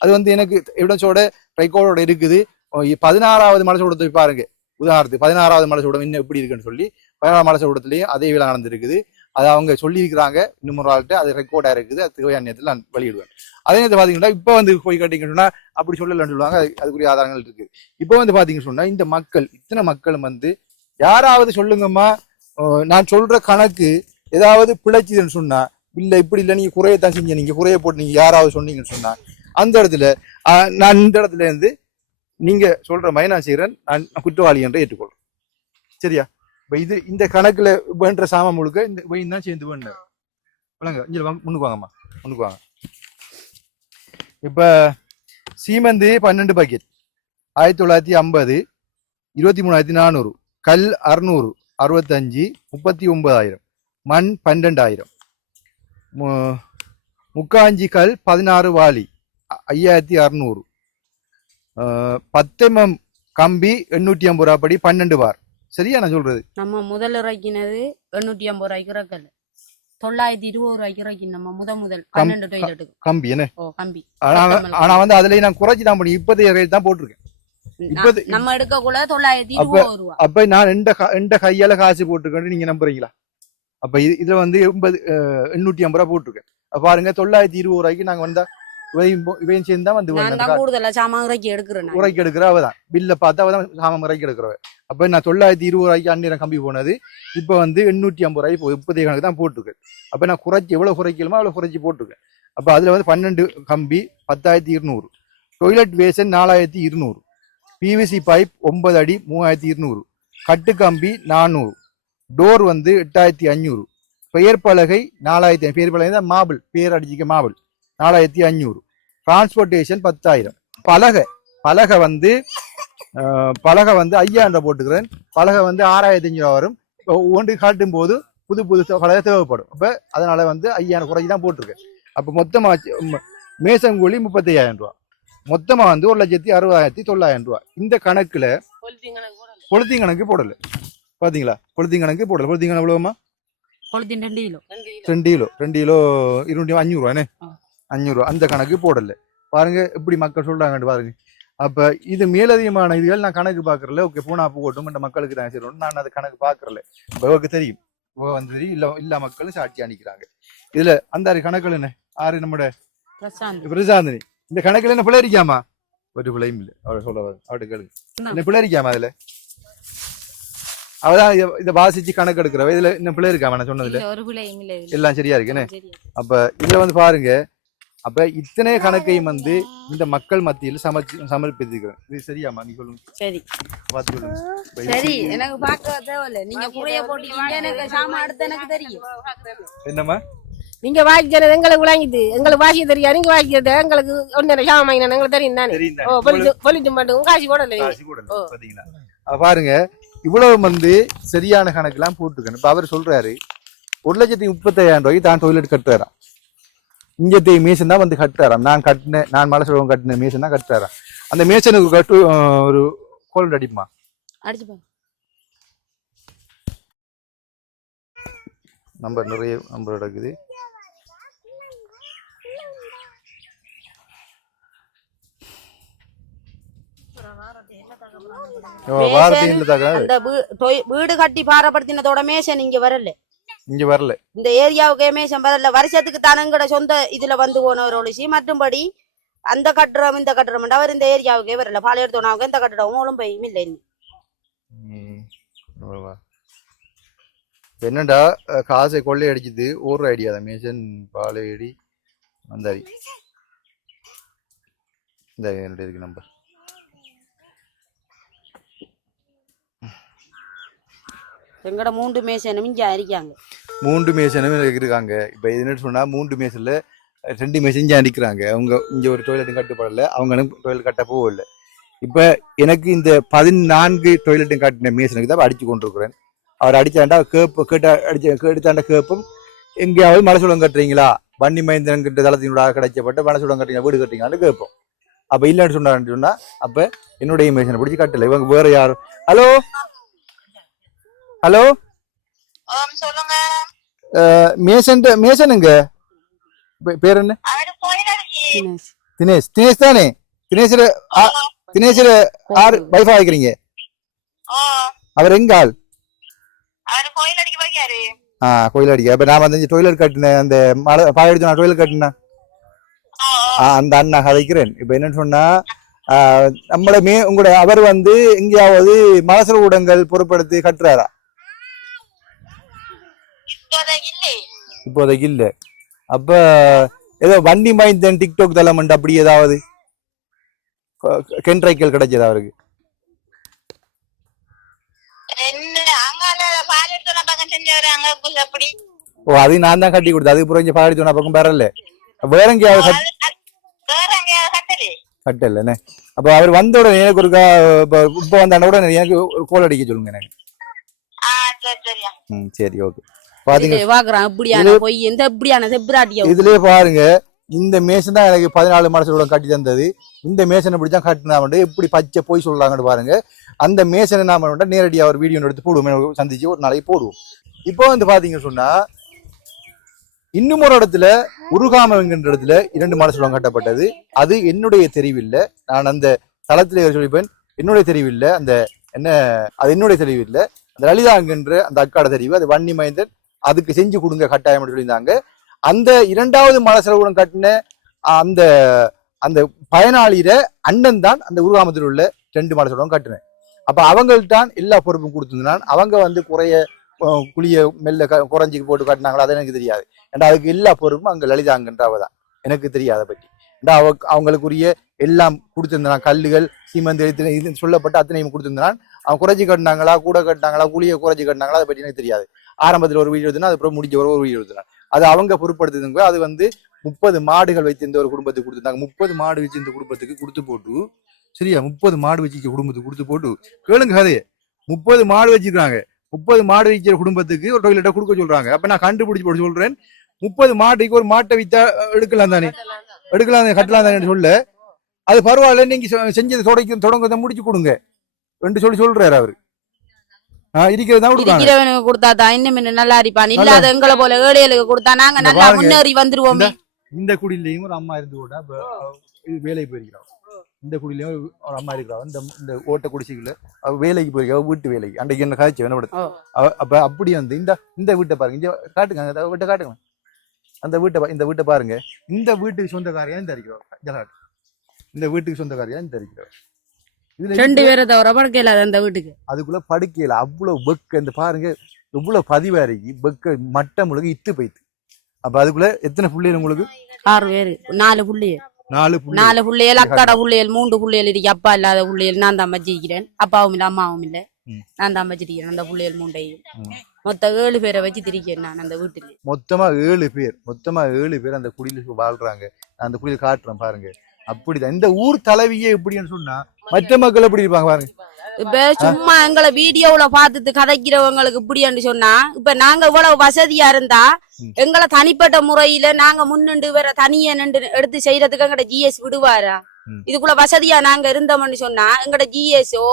அது வந்து எனக்கு எவிடன்ஸோட ரெக்கார்டோட இருக்குது. 16வது மலசோடத்தை பாருங்க, உதாரணத்துக்கு 16வது மலசோடம் இன்னும் எப்படி இருக்குன்னு சொல்லி 16வது மலசோடத்துலயும் அதே வேலை நடந்திருக்குது. அதை அவங்க சொல்லியிருக்கிறாங்க. இன்னும் ஒரு ஆள்கிட்ட அது ரெக்கார்டா இருக்குது. அது தேவையான நேரத்தில் நான் வெளியிடுவேன். அதே நேரத்தில் பாத்தீங்கன்னா இப்ப வந்து போய் கட்டிங்கன்னு சொன்னா அப்படி சொல்லலன்னு சொல்லுவாங்க. அதுக்குரிய ஆதாரங்கள் இருக்கு. இப்ப வந்து பாத்தீங்கன்னு சொன்னா இந்த மக்கள் இத்தனை மக்களும் வந்து யாராவது சொல்லுங்கம்மா, நான் சொல்ற கணக்கு ஏதாவது பிழைச்சுதுன்னு சொன்னா, இல்ல இப்படி இல்லை, நீங்க குறையத்தான் செஞ்சீங்க, நீங்க குறைய போட்டு நீங்க யாராவது சொன்னீங்கன்னு சொன்னா அந்த இடத்துல நான் இந்த இடத்துல இருந்து நீங்க சொல்ற மாதிரி நான் செய்யறேன், நான் குற்றவாளி என்று ஏற்றுக்கொள்றேன். சரியா? இப்ப இது இந்த கணக்குல வேண்ட சாமம் முழுக்க இந்த வெயின் தான் சேர்ந்து வேண்டாம். முன்னுக்கு வாங்கம்மா, முன்னுக்கு வாங்க. இப்ப சீமந்து 12 பாக்கெட் 1950, 23,400, கல் 600, 65, 39,000, மண் 12,000, முக்காஞ்சி கல் 16 வாலி 5,600, 10 mm கம்பி 850 ரூபா படி 12 பார். சரியா நான் சொல்றது? நம்ம முதல் இறக்கினது 850 ரூபாய்க்கு இறக்கல, 920 ரூபாய்க்கு இறக்கி நம்ம முதல் 12 டாய்லெட்டுக்கு கம்பி. என்ன கம்பி? ஆனா வந்து அதுல நான் குறைச்சி தான் பண்ணி 30 ரேட் தான் போட்டிருக்கேன். நம்ம எடுக்கக்குள்ள 920 ரூபா. அப்ப நான் எந்த கையால காசு போட்டிருக்கேன், நீங்க நம்புறீங்களா? அப்ப இதுல வந்து 850 ரூபா போட்டிருக்கேன். பாருங்க 920 ரூபாய்க்கு நாங்க வந்தா இவையும் சேர்ந்தா வந்து கூடுதலா சாமான் உரைக்கி எடுக்கிற அவதான் பில்ல பார்த்தா அவதான் சாமான் உரைக்கி எடுக்கிறவ. அப்ப நான் 920 ரூபாய்க்கு அந்நேரம் கம்பி போனது இப்ப வந்து 850 ரூபாய் 30 கணக்கு தான் போட்டிருக்கேன். அப்ப நான் குறைச்சி எவ்வளவு குறைக்கலுமோ அவ்வளவு குறைச்சி போட்டிருக்கேன். அப்ப அதுல வந்து 12 கம்பி 10,200, டொய்லெட் வேசன் 4,200, பிவிசி பைப் 9 அடி 3,200, கட்டு கம்பி 400, டோர் வந்து 8,500, பெயர் பலகை 4,000, பெயர் பலகை தான் மாபிள், பேர் அடிச்சிக்க மாபிள் 4,500, டிரான்ஸ்போர்டேஷன் 10,000. பலகை வந்து 5,000 போட்டுக்கிறேன். பலகை வந்து 6,500 வரும். ஒவ்வொன்று காட்டும் போது புது புது கலவை தேவைப்படும். அப்ப அதனால வந்து 5000 குறைஞ்சி தான் போட்டிருக்கு. அப்ப மொத்தமா மேசன் கூலி 35,000 ரூபா, மொத்தமா வந்து 1,60,900 ரூபா. இந்த கணக்குல பொலித்தீன் கணக்கு போடல. பாத்தீங்களா, பொலித்தீன் கணக்கு போடல. பொலித்தீன் கணக்கு எவ்வளவுமா? 2 கிலோ 2 கிலோ 500 ரூபாண்ணே, 500 ரூபா. அந்த கணக்கு போடல. பாருங்க எப்படி மக்கள் சொல்றாங்கன்னு பாருங்க. அப்ப இது மேலதிகமான இதுகள் நான் கணக்கு பாக்குறல. ஓகே, பூனா போட்டும் இந்த மக்களுக்கு தான் செய்யணும், நான் அது கணக்கு பாக்குறல. இப்போ தெரியும் வந்து இல்ல மக்கள் சாட்சி அணிக்கிறாங்க. இதுல அந்த கணக்குல என்ன ஆறு நம்மட பிரசாந்தினி இந்த கணக்குல என்ன பிள்ளைரிக்காமா? ஒரு பிள்ளையும் இல்லை. அவர் சொல்ல அவர்கிட்ட கேளுங்க, என்ன பிள்ளைரிக்காமா? அதுல அவதான் இதை வாசிச்சு கணக்கு எடுக்கிறவ. இதுல என்ன பிள்ளை இருக்காம நான் சொன்னதுல எல்லாம் சரியா இருக்குன்னு. அப்ப இதுல வந்து பாருங்க, அப்ப இத்தனை கணக்கையும் வந்து இந்த மக்கள் மத்தியில் சமர்ப்பித்திருக்கிறேன். இது சரியாமா? நீ சொல்லுங்க. சரி, பார்த்து சொல்லுங்க. சரி, எனக்கு பார்க்க தேவையில்ல. நீங்க குறைய போட்டீங்க, எனக்கு சாமான் அடுத்து எனக்கு தெரியும். என்னம்மா நீங்க வாங்கிக்கிறது எங்களுக்கு விளங்கிது, எங்களுக்கு வாசி தெரியாது. நீங்க வாங்கிக்கிறது எங்களுக்கு ஒன்னு சாமான் எங்களுக்கு தெரியும் தானே. பொலிட்டு மட்டும் காசு போடல. பாத்தீங்களா? பாருங்க, இவ்வளவு வந்து சரியான கணக்கு எல்லாம் போட்டுக்கணும். இப்ப அவர் சொல்றாரு 1,35,000 ரூபாய்க்கு தான் டொய்லெட் கட்டுறாராம். இங்கத்தை மேசன் தான் வந்து கட்டுறாராம். நான் மலை சொல்லுவோம் கட்டின மேசன் தான் கட்டுறாராம். அந்த மேசனுக்கு கட்டு ஒரு கோல்டு அடிப்புமா? அடிச்சுப்பா. நம்பர் நிறைய நம்பர் இருக்குது. வீடு கட்டி பாரப்படுத்தினதோட மேசன் இங்க வரல. இந்த ஏரியாவுக்கு மேசன் வரல. வருஷத்துக்கு தானுங்கட சொந்த இதுல வந்து போனவர் ஒழிச்சு மற்றும்படி அந்த கட்டுறம் இந்த கட்டுறம் அவர் இந்த ஏரியாவுக்கே வரல. பாளையத்தோனாவுக்கு எந்த கட்டடமும் ஒழும்பையும் இல்லை. என்னடா காசை கொள்ளை அடிச்சது ஒரு ஐடியா தான். மேசன் பாளையடி வந்தாரி இந்த என்னுடைய இருக்கு நம்பர். எங்கட 3 மேசனும் இங்க இருக்காங்க. 3 மேசனும் இருக்காங்க. இப்ப என்ன சொன்னா 3 மேசன்ல 2 மேசன் இங்க அடிக்கிறாங்க. அவங்க இங்க ஒரு டொய்லெட்டும் கட்டுப்படல, அவங்களும் டொய்லெட் கட்ட போகல. இப்ப எனக்கு இந்த 14 டொய்லெட்டும் கட்டின மேசனுக்கு தான் அடிச்சு கொண்டிருக்கிறேன். அவர் அடிச்சாண்டா கேட்டாண்ட கேப்பும் எங்கேயாவது மனசுடம் கட்டுறீங்களா, வன்னி மைந்தன் கிட்ட தளத்தினோட கிடைக்கப்பட்ட மனசுடம் கட்டுறீங்க, வீடு கட்டுறீங்களான்னு கேட்போம். அப்ப இல்லைன்னு சொன்னா அப்ப என்னுடைய மேசனை பிடிச்சி கட்டல. இவங்க வேற யாரும். ஹலோ ஹலோ, சொல்லுங்க. மேசனுங்க பேர் என்ன? தினேஷ். தினேஷ் தானே? தினேஷ்ல ஆறு வைஃபா வைக்கிறீங்க. அவர் எங்க ஆள்? கோயில் அடிக்க. அப்ப நான் வந்து டொய்லெட் கட்டினேன், அந்த மழை பாயெடுத்து நான் டொய்லெட் கட்டினேன், அந்த அண்ணா கதைக்கிறேன். இப்ப என்னன்னு சொன்னா நம்மள உங்களோட அவர் வந்து எங்கேயாவது மலசல ஊடகங்கள் பொறுப்படுத்தி கட்டுறாரா? இப்போதைக்கு இல்ல. அப்ப ஏதோ வண்டி மைந்தன் டிக்டாக் தளம் அப்படி ஏதாவது கென்ட்ரைக்கல் கிடைச்சதா அவருக்கு? ஓ, அது நான் தான் கட்டி கொடுத்தேன். அதுக்கு புரிஞ்ச பாடி பக்கம் பெறல. வேற எங்கேயாவது கட்டல. அப்ப அவர் வந்த உடனே எனக்கு ஒரு இப்ப வந்த உடனே எனக்கு ஒரு கோல் அடிக்க சொல்லுங்க எனக்கு. சரி, ஓகே. இதுலயே பாருங்க, இந்த மேசன் தான் எனக்கு 14 மாசத்தோட கட்டி தந்தது. இந்த மேசனை இப்படிதான் கட்டினா எப்படி பச்சை போய் சொல்றாங்கன்னு பாருங்க. அந்த மேசனை நாம நேரடியாக ஒரு வீடியோ எடுத்து போடுவோம், சந்திச்சு ஒரு நாளைக்கு போடுவோம். இப்போ வந்து பாத்தீங்கன்னு சொன்னா இன்னும் ஒரு இடத்துல உருகாம என்கின்ற இடத்துல 2 மாசத்தோட கட்டப்பட்டது. அது என்னுடைய தெரிவில்லை. நான் அந்த தளத்திலே சொல்லிப்பேன், என்னுடைய தெரிவில்லை. அந்த என்ன, அது என்னுடைய தெரிவில்லை. அந்த லலிதா என்கின்ற அந்த அக்காட தெரிவு, அது வன்னி மைந்தன் அதுக்கு செஞ்சு கொடுங்க கட்டாயம் சொல்லியிருந்தாங்க. அந்த 2வது மலசலவுடன் கட்டின அந்த அந்த பயனாளியில அண்ணன் தான் அந்த உருவாமத்தில் உள்ள 2 மலசலவுடன் கட்டினேன். அப்ப அவங்கள்தான் எல்லா பொறுப்பும் கொடுத்துருந்தான். அவங்க வந்து குழிய மெல்ல குறைஞ்சிக்கு போட்டு கட்டினாங்களா அது எனக்கு தெரியாது. ஏன்னா அதுக்கு எல்லா பொறுப்பும் அங்க லலிதாங்கன்ற அவதான், எனக்கு தெரியாது அதை பற்றி. ஏன்னா அவங்களுக்குரிய எல்லாம் கொடுத்திருந்தான். கல்லுகள் சீமந்து இது சொல்லப்பட்ட அத்தனையும் கொடுத்திருந்தான். அவன் குறைஞ்சி கட்டினாங்களா, கூட கட்டினாங்களா, குழியை குறைஞ்சி கட்டினாங்களா அதை பற்றி எனக்கு தெரியாது. ஆரம்பத்தில் ஒரு வீடியோ எடுத்துனா, அதுக்கப்புறம் முடிஞ்ச ஒரு வீடியோ எடுத்துனா, அது அவங்க பொறுப்படுத்துதுங்க. அது வந்து 30 மாடுகள் வைத்திருந்த ஒரு குடும்பத்துக்கு கொடுத்துருந்தாங்க. 30 மாடு வச்சு இந்த குடும்பத்துக்கு கொடுத்து போட்டு, சரியா, 30 மாடு வச்சு குடும்பத்துக்கு கொடுத்து போட்டு கேளுங்க கதையை. 30 மாடு வச்சுக்கிறாங்க. 30 மாடு வைக்கிற குடும்பத்துக்கு ஒரு டொய்லெட்டை கொடுக்க சொல்றாங்க. அப்ப நான் கண்டுபிடிச்சு போட்டு சொல்றேன் 30 மாட்டுக்கு ஒரு மாட்டை வித்தா எடுக்கலாம் தானே கட்டலாம் தானே சொல்ல அது பரவாயில்ல நீங்க செஞ்சது தொடங்க முடிச்சு கொடுங்க என்று சொல்றாரு அவரு. இருக்கிறவனுக்கு கொடுத்தா இன்னும் நல்லா இருப்பான். இல்லாத எங்களை போல ஏழைகளுக்கு கொடுத்தா நாங்க நல்லா முன்னேறி வந்துருவோமே. இந்த குடியிலையும் ஒரு அம்மா இருந்து கூட வேலைக்கு போயிருக்கிறோம். இந்த குடியிலையும் ஒரு அம்மா இருக்கிறாங்க. இந்த ஓட்ட குடிசைக்குள்ள வேலைக்கு போயிருக்கா, வீட்டு வேலைக்கு அன்றைக்கு என்ன காய்ச்சி என்ன அப்ப அப்படி வந்து இந்த வீட்டை பாருங்க, இங்க காட்டுங்க, அந்த வீட்டை காட்டுங்க, அந்த இந்த வீட்டை பாருங்க. இந்த வீட்டுக்கு சொந்தக்காரியா இந்த இருக்கிறோம், இந்த வீட்டுக்கு சொந்தக்காரியா இந்த இருக்கிறோம். 2 பேரை தவிர படுக்கையில அந்த வீட்டுக்கு அதுக்குள்ள படுக்கையில அவ்வளவு பெக்க இந்த பாருங்க இவ்வளவு பதிவா இருக்கு. பெக்க மட்டம் முழுக்க இத்து போயிட்டு. அப்ப அதுக்குள்ள எத்தனை புள்ளைகள் உங்களுக்கு? 6 பேரு, 4 புள்ளைகள். 4 புள்ளைகள், அக்காட புள்ளைகள் 3 புள்ளைகள் இருக்கு. அப்பா இல்லாத புள்ளைகள் நான் தான் வச்சிருக்கிறேன். அப்பாவும் இல்ல அம்மாவும் இல்ல, நான் தான் வச்சிருக்கிறேன் அந்த புள்ளைகள் 3ஐயும். மொத்தம் 7 பேரை வச்சு திரிக்கிறேன் நான் அந்த வீட்டுல. மொத்தமா 7 பேர் அந்த குடியில வாழ்றாங்க. அந்த குடியில காட்டுறேன் பாருங்க. அப்படிதான் இந்த ஊர் தலைவியே எப்படின்னு சொன்னா மற்ற மக்கள் எப்படி இருப்பாங்க பாருங்க. இப்ப சும்மா எங்களை வீடியோல பாத்துட்டு கதைக்கிறவங்களுக்கு இப்படின்னு சொன்னா, இப்ப நாங்க இவ்வளவு வசதியா இருந்தா எங்களை தனிப்பட்ட முறையில நாங்க முன்னின்று வேற தனியா நின்று எடுத்து செய்யறதுக்கு எங்கட GS விடுவாரா? இதுக்குள்ள வசதியா நாங்க இருந்தோம்னு சொன்னா எங்கட GSஓ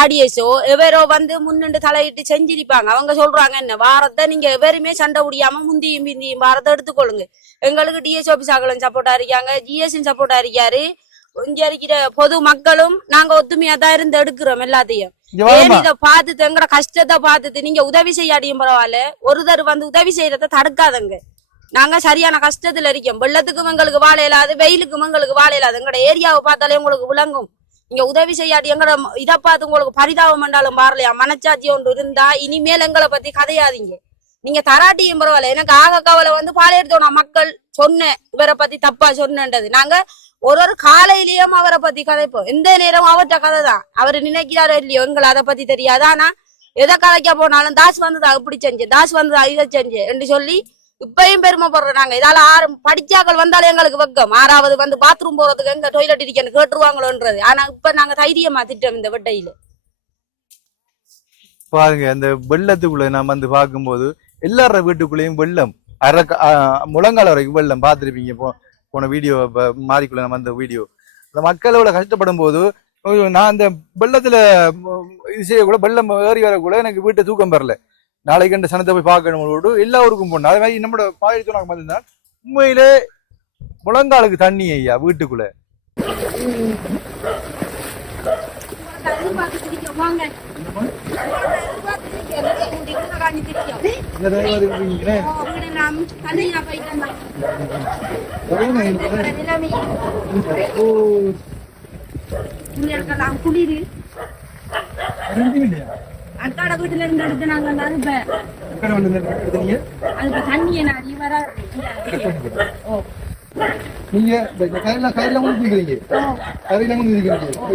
ஆடியஸோ எவரோ வந்து முன்னின்று தலையிட்டு செஞ்சிருப்பாங்க. அவங்க சொல்றாங்க என்ன வாரத்தை நீங்க எவருமே சண்டை முடியாம முந்தியும் பிந்தியும் வாரத்தை எடுத்துக்கொள்ளுங்க. எங்களுக்கு டிஎஸ் ஆபீஸாக்களும் சப்போர்ட்டா இருக்காங்க, GS சப்போர்ட்டா இருக்காரு. இங்க இருக்கிற பொது மக்களும் நாங்க ஒத்துமையா தான் இருந்து எடுக்கிறோம் எல்லாத்தையும். ஏன் இதை பார்த்துட்டு எங்கட கஷ்டத்தை பார்த்துட்டு நீங்க உதவி செய்யாடியும் பரவாயில்ல, ஒருத்தர் வந்து உதவி செய்யறத தடுக்காதங்க. நாங்க சரியான கஷ்டத்துல இருக்கோம். வெள்ளத்துக்கும் எங்களுக்கு வாழ இயலாது, வெயிலுக்கும் எங்களுக்கு வாழ இயலாது. எங்கட ஏரியாவை பார்த்தாலே உங்களுக்கு விளங்கும். நீங்க உதவி செய்யாடி எங்கட இதை பார்த்து உங்களுக்கு பரிதாபம் என்றாலும் பாரலையா, மனச்சாட்சி ஒன்று இருந்தா இனிமேல் எங்களை பத்தி கதையாதீங்க. நீங்க தராட்டியும் பரவாயில்ல. எனக்கு ஆக கவலை வந்து பாலையெடுத்தோம் மக்கள் சொன்னேன் இவரை பத்தி தப்பா சொன்னது. நாங்க ஒரு காலையிலயும் அவரை பத்தி கதைப்போம். எந்த நேரம் அவர்கிட்ட கதை தான். அவரு நினைக்கிறாரோ இல்லையோ எங்களை அதை பத்தி தெரியாது. ஆனா எதை கதைக்க போனாலும் தாஸ் வந்ததா இப்படி செஞ்சு, தாஸ் வந்ததா இதை செஞ்சு என்று சொல்லி இப்பயும் பெருமைப்படுறோம். நாங்க இதால 6 படிச்சாக்கள் வந்தாலும் எங்களுக்கு வெக்கம். 6வது வந்து பாத்ரூம் போறதுக்கு எங்க டொய்லெட் இருக்கேன்னு கேட்டுருவாங்களோன்றது. ஆனா இப்ப நாங்க தைரியமா திட்டோம் இந்த வெட்டையில. பாருங்க இந்த வெள்ளத்துக்குள்ள நம்ம வந்து பார்க்கும்போது எல்லார வீட்டுக்குள்ளேயும் வெள்ளம், முழங்கால வரைக்கும் வெள்ளம் பார்த்துருப்பீங்க. போன வீடியோ மாதிரிக்குள்ள நம்ம அந்த வீடியோ அந்த மக்களோட கஷ்டப்படும் போது நான் அந்த வெள்ளத்துல இது செய்யக்கூட வெள்ளம் ஏறி வரக்கூட எனக்கு வீட்டை தூக்கம் பெறல. நாளைக்கு அந்த சனத்தை போய் பார்க்கணும் எல்லா ஊருக்கும் போனோம். அதே மாதிரி நம்மளோட பாயத்தோட நாங்கள் பார்த்துருந்தா உண்மையிலே முழங்காலுக்கு தண்ணி ஐயா வீட்டுக்குள்ள. குளிர் அக்காட வீட்டுல இருந்து எடுத்து நாங்க அதுக்கு தண்ணியை நான் வர நீங்க கையில முடிக்கிறீங்க,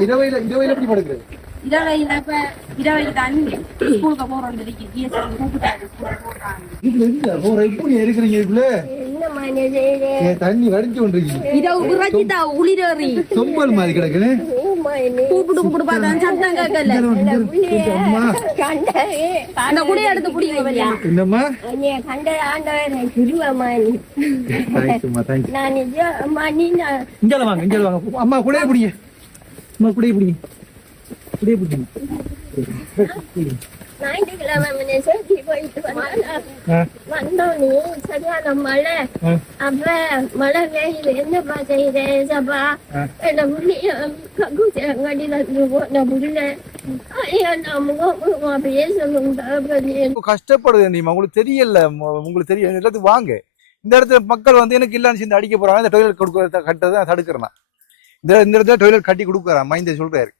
இரவையில எப்படி படுக்கிறது? இரவையில இப்ப இரவைக்கு தண்ணி ஸ்கூலுக்கு போறோம் எப்படி இருக்கிறீங்க இதுல தண்ணி வடிஞ்சு கொண்டிருக்கீங்க. சொம்பல் மாதிரி கிடக்குது. கூப்பிட்டு கூப்பிட்டு பார்த்தா சத்தம் கேட்கல. அந்த குடியை எடுத்து குடிங்க. என்னம்மா இங்க வாங்க அம்மா குடைய பிடிங்க, அம்மா குடைய பிடிங்க, குடைய பிடிங்க. ஞாயிற்றுக்கிழமை சேர்த்தி போயிட்டு வந்தோன்னு சரியான மழை. அப்ப மழை வெயில் என்னப்பா செய்யறேப்பா என்ன புள்ளியடியில போன புள்ள கஷ்டப்படுது. நீ உங்களுக்கு தெரியல, உங்களுக்கு தெரியும் எல்லாத்துக்கும் வாங்க. இந்த இடத்துல மக்கள் வந்து எனக்கு இல்லன்னு சேர்ந்து அடிக்க போறாங்க. இந்த டொய்லெட் கொடுக்கறத கட்டதான் தடுக்கிறேன். இந்த இடத்துல டொய்லெட் கட்டி கொடுக்குறான் மைந்த சொல்றாரு.